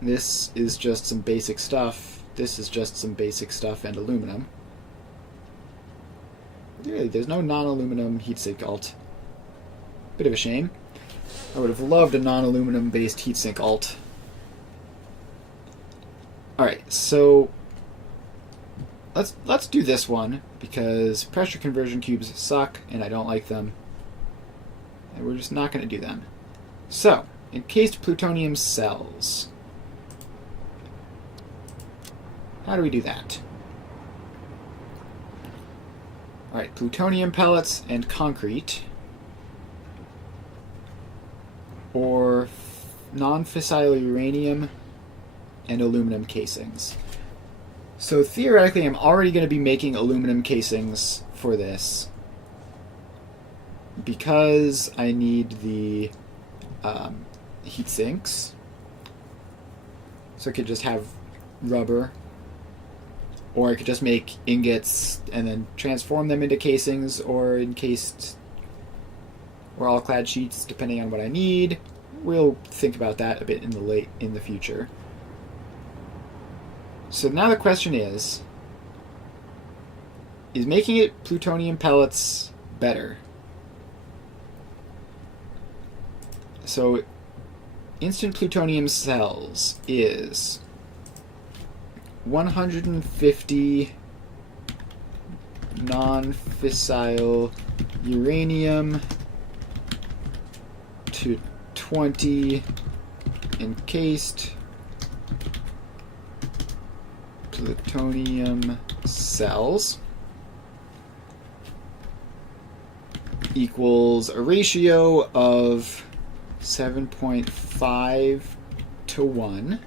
This is just some basic stuff. This is just some basic stuff and aluminum. Really, there's no non-aluminum heatsink alt. Bit of a shame. I would have loved a non-aluminum based heatsink alt. Alright, so let's do this one, because pressure conversion cubes suck and I don't like them. And we're just not going to do them. So, encased plutonium cells. How do we do that? Alright, plutonium pellets and concrete. Or non-fissile uranium and aluminum casings. So theoretically, I'm already going to be making aluminum casings for this, because I need the heat sinks. So I could just have rubber, or I could just make ingots and then transform them into casings or encased or all-clad sheets, depending on what I need. We'll think about that a bit in the future. So now the question is making it plutonium pellets better? So instant plutonium cells is 150 non-fissile uranium to 20 encased plutonium cells equals a ratio of 7.5 to 1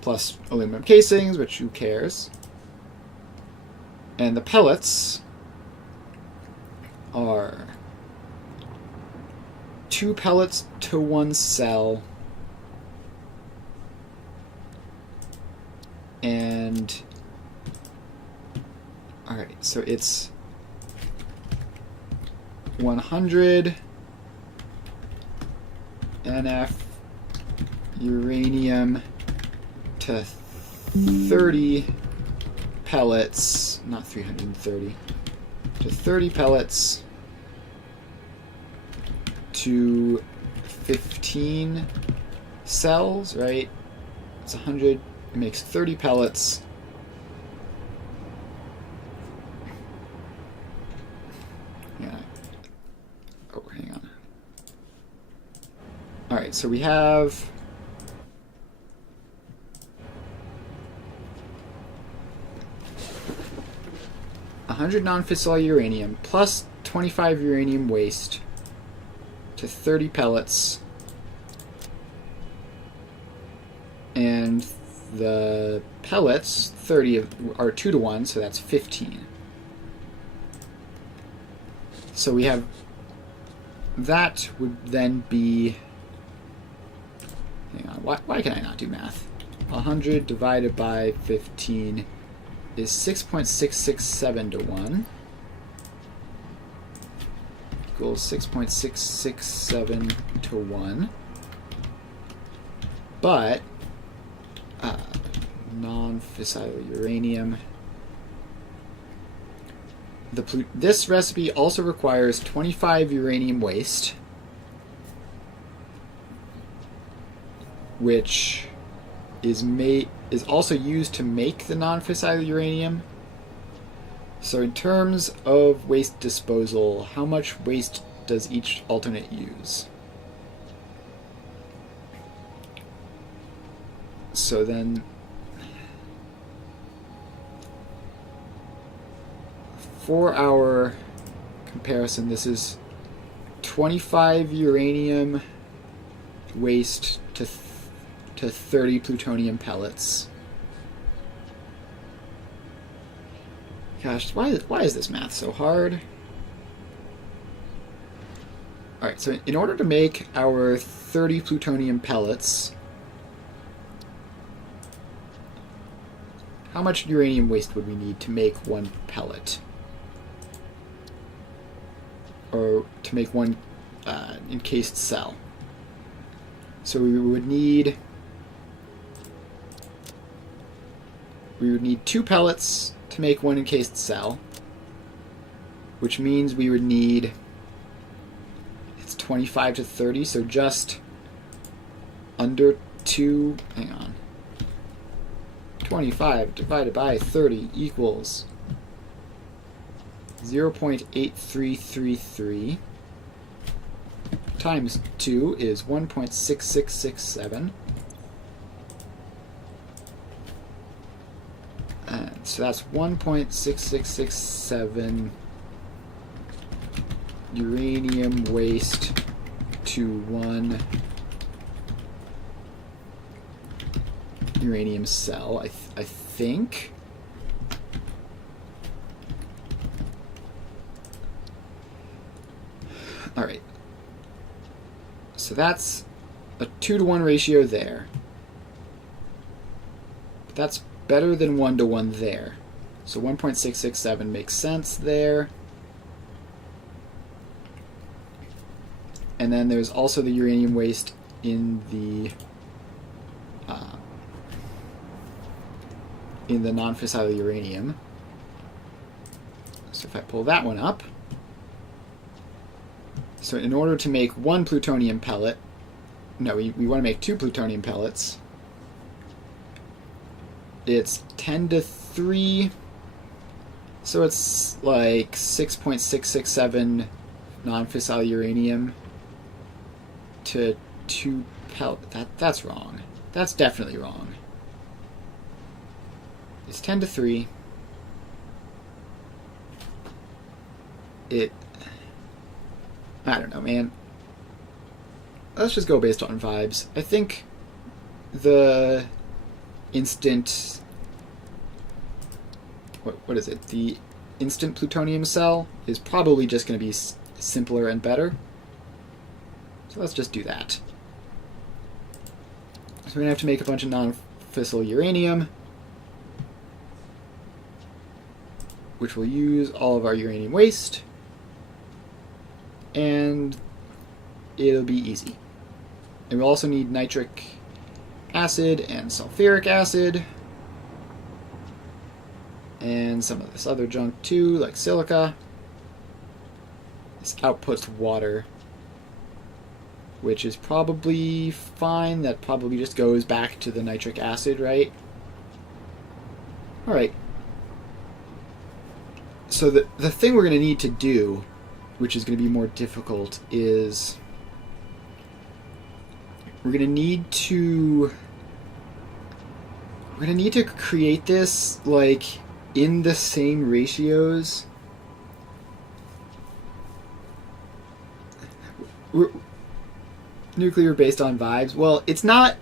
plus aluminum casings, which who cares, and the pellets are 2 pellets to 1 cell, and alright, so it's 100 NF uranium to 30 pellets, not 330, to 30 pellets to 15 cells, right? It's 100, it makes 30 pellets. Yeah. Oh, hang on. Alright, so we have 100 non-fissile uranium plus 25 uranium waste to 30 pellets, and the pellets 30 are 2 to 1, so that's 15. So we have, that would then be, hang on, why can I not do math? 100 divided by 15 is 6.667 to 1 equals 6.667 to 1. But non-fissile uranium, this recipe also requires 25 uranium waste, which is also used to make the non-fissile uranium. So in terms of waste disposal, how much waste does each alternate use? So then for our comparison, this is 25 uranium waste to 30 plutonium pellets. Gosh, why is this math so hard? Alright, so in order to make our 30 plutonium pellets, how much uranium waste would we need to make one pellet? Or to make one encased cell? So we would need 2 pellets to make one encased cell, which means we would need, it's 25 to 30, so just under 2, hang on, 25 divided by 30 equals 0.8333 times 2 is 1.6667. So that's 1.6667 uranium waste to 1 uranium cell, I think. Alright. So that's a 2 to 1 ratio there. That's better than 1 to 1 there. So 1.667 makes sense there. And then there's also the uranium waste in the non-fissile uranium. So if I pull that one up, so in order to make 1 plutonium pellet, no, we want to make 2 plutonium pellets. It's 10 to 3, so it's like 6.667 non-fissile uranium to 2 pellet. That's wrong. That's definitely wrong. It's 10 to 3. I don't know, man. Let's just go based on vibes. I think the instant, what is it? The instant plutonium cell is probably just going to be simpler and better. So let's just do that. So we're going to have to make a bunch of non-fissile uranium, which will use all of our uranium waste, and it'll be easy. And we'll also need nitric acid and sulfuric acid, and some of this other junk too, like silica. This outputs water, which is probably fine. That probably just goes back to the nitric acid, right? Alright. So the thing we're going to need to do, which is going to be more difficult, is we're going to need to create this like in the same ratios. Nuclear based on vibes. Well, it's not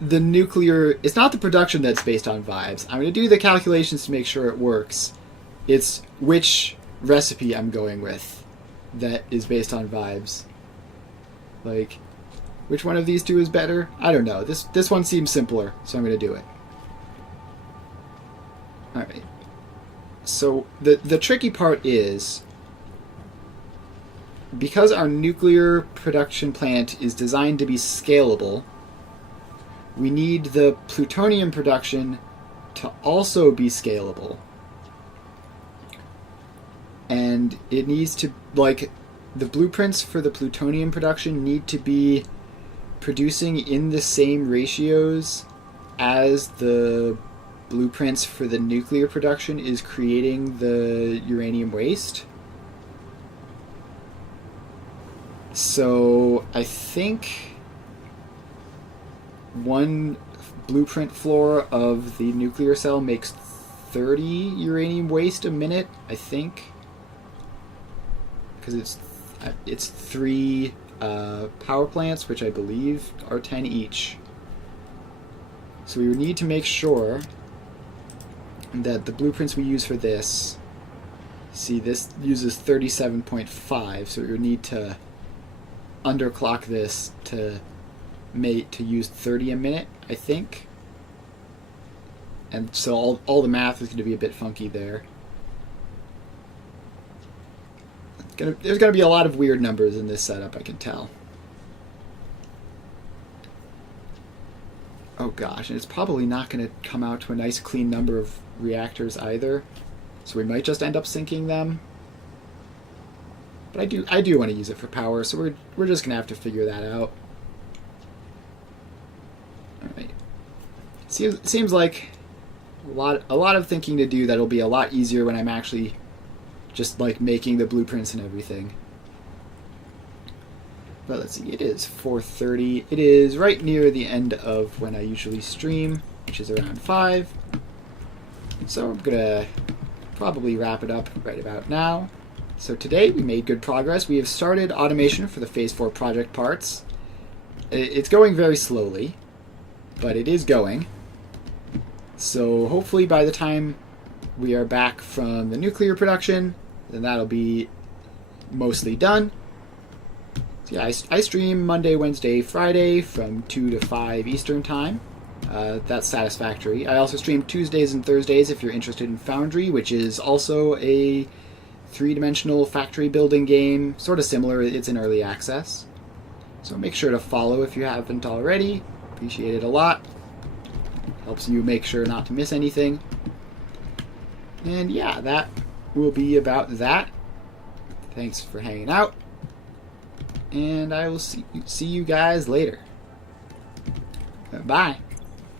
the nuclear, it's not the production that's based on vibes. I'm going to do the calculations to make sure it works. It's which recipe I'm going with that is based on vibes. Like, which one of these two is better? I don't know. This one seems simpler, so I'm going to do it. Alright. So the tricky part is, because our nuclear production plant is designed to be scalable, we need the plutonium production to also be scalable. And it needs to, like, the blueprints for the plutonium production need to be producing in the same ratios as the blueprints for the nuclear production is creating the uranium waste. So I think one blueprint floor of the nuclear cell makes 30 uranium waste a minute, I think. Because it's 3 power plants, which I believe are 10 each. So we would need to make sure that the blueprints we use for this, see, this uses 37.5, so we would need to underclock this to use 30 a minute, I think. And so all the math is going to be a bit funky there. There's going to be a lot of weird numbers in this setup, I can tell. Oh gosh, and it's probably not going to come out to a nice clean number of reactors either. So we might just end up sinking them. But I do want to use it for power, so we're just going to have to figure that out. Alright. Seems like a lot of thinking to do that'll be a lot easier when I'm actually just like making the blueprints and everything. But let's see, it is 4:30. It is right near the end of when I usually stream, which is around 5. So I'm gonna probably wrap it up right about now. So today we made good progress. We have started automation for the Phase 4 project parts. It's going very slowly, but it is going. So hopefully by the time we are back from the nuclear production, then that'll be mostly done. So yeah, I stream Monday, Wednesday, Friday from 2 to 5 Eastern Time. That's Satisfactory. I also stream Tuesdays and Thursdays if you're interested in Foundry, which is also a 3-dimensional factory building game. Sort of similar, it's in early access. So make sure to follow if you haven't already. Appreciate it a lot. Helps you make sure not to miss anything. And yeah, that will be about that. Thanks for hanging out. And I will see you guys later. Bye.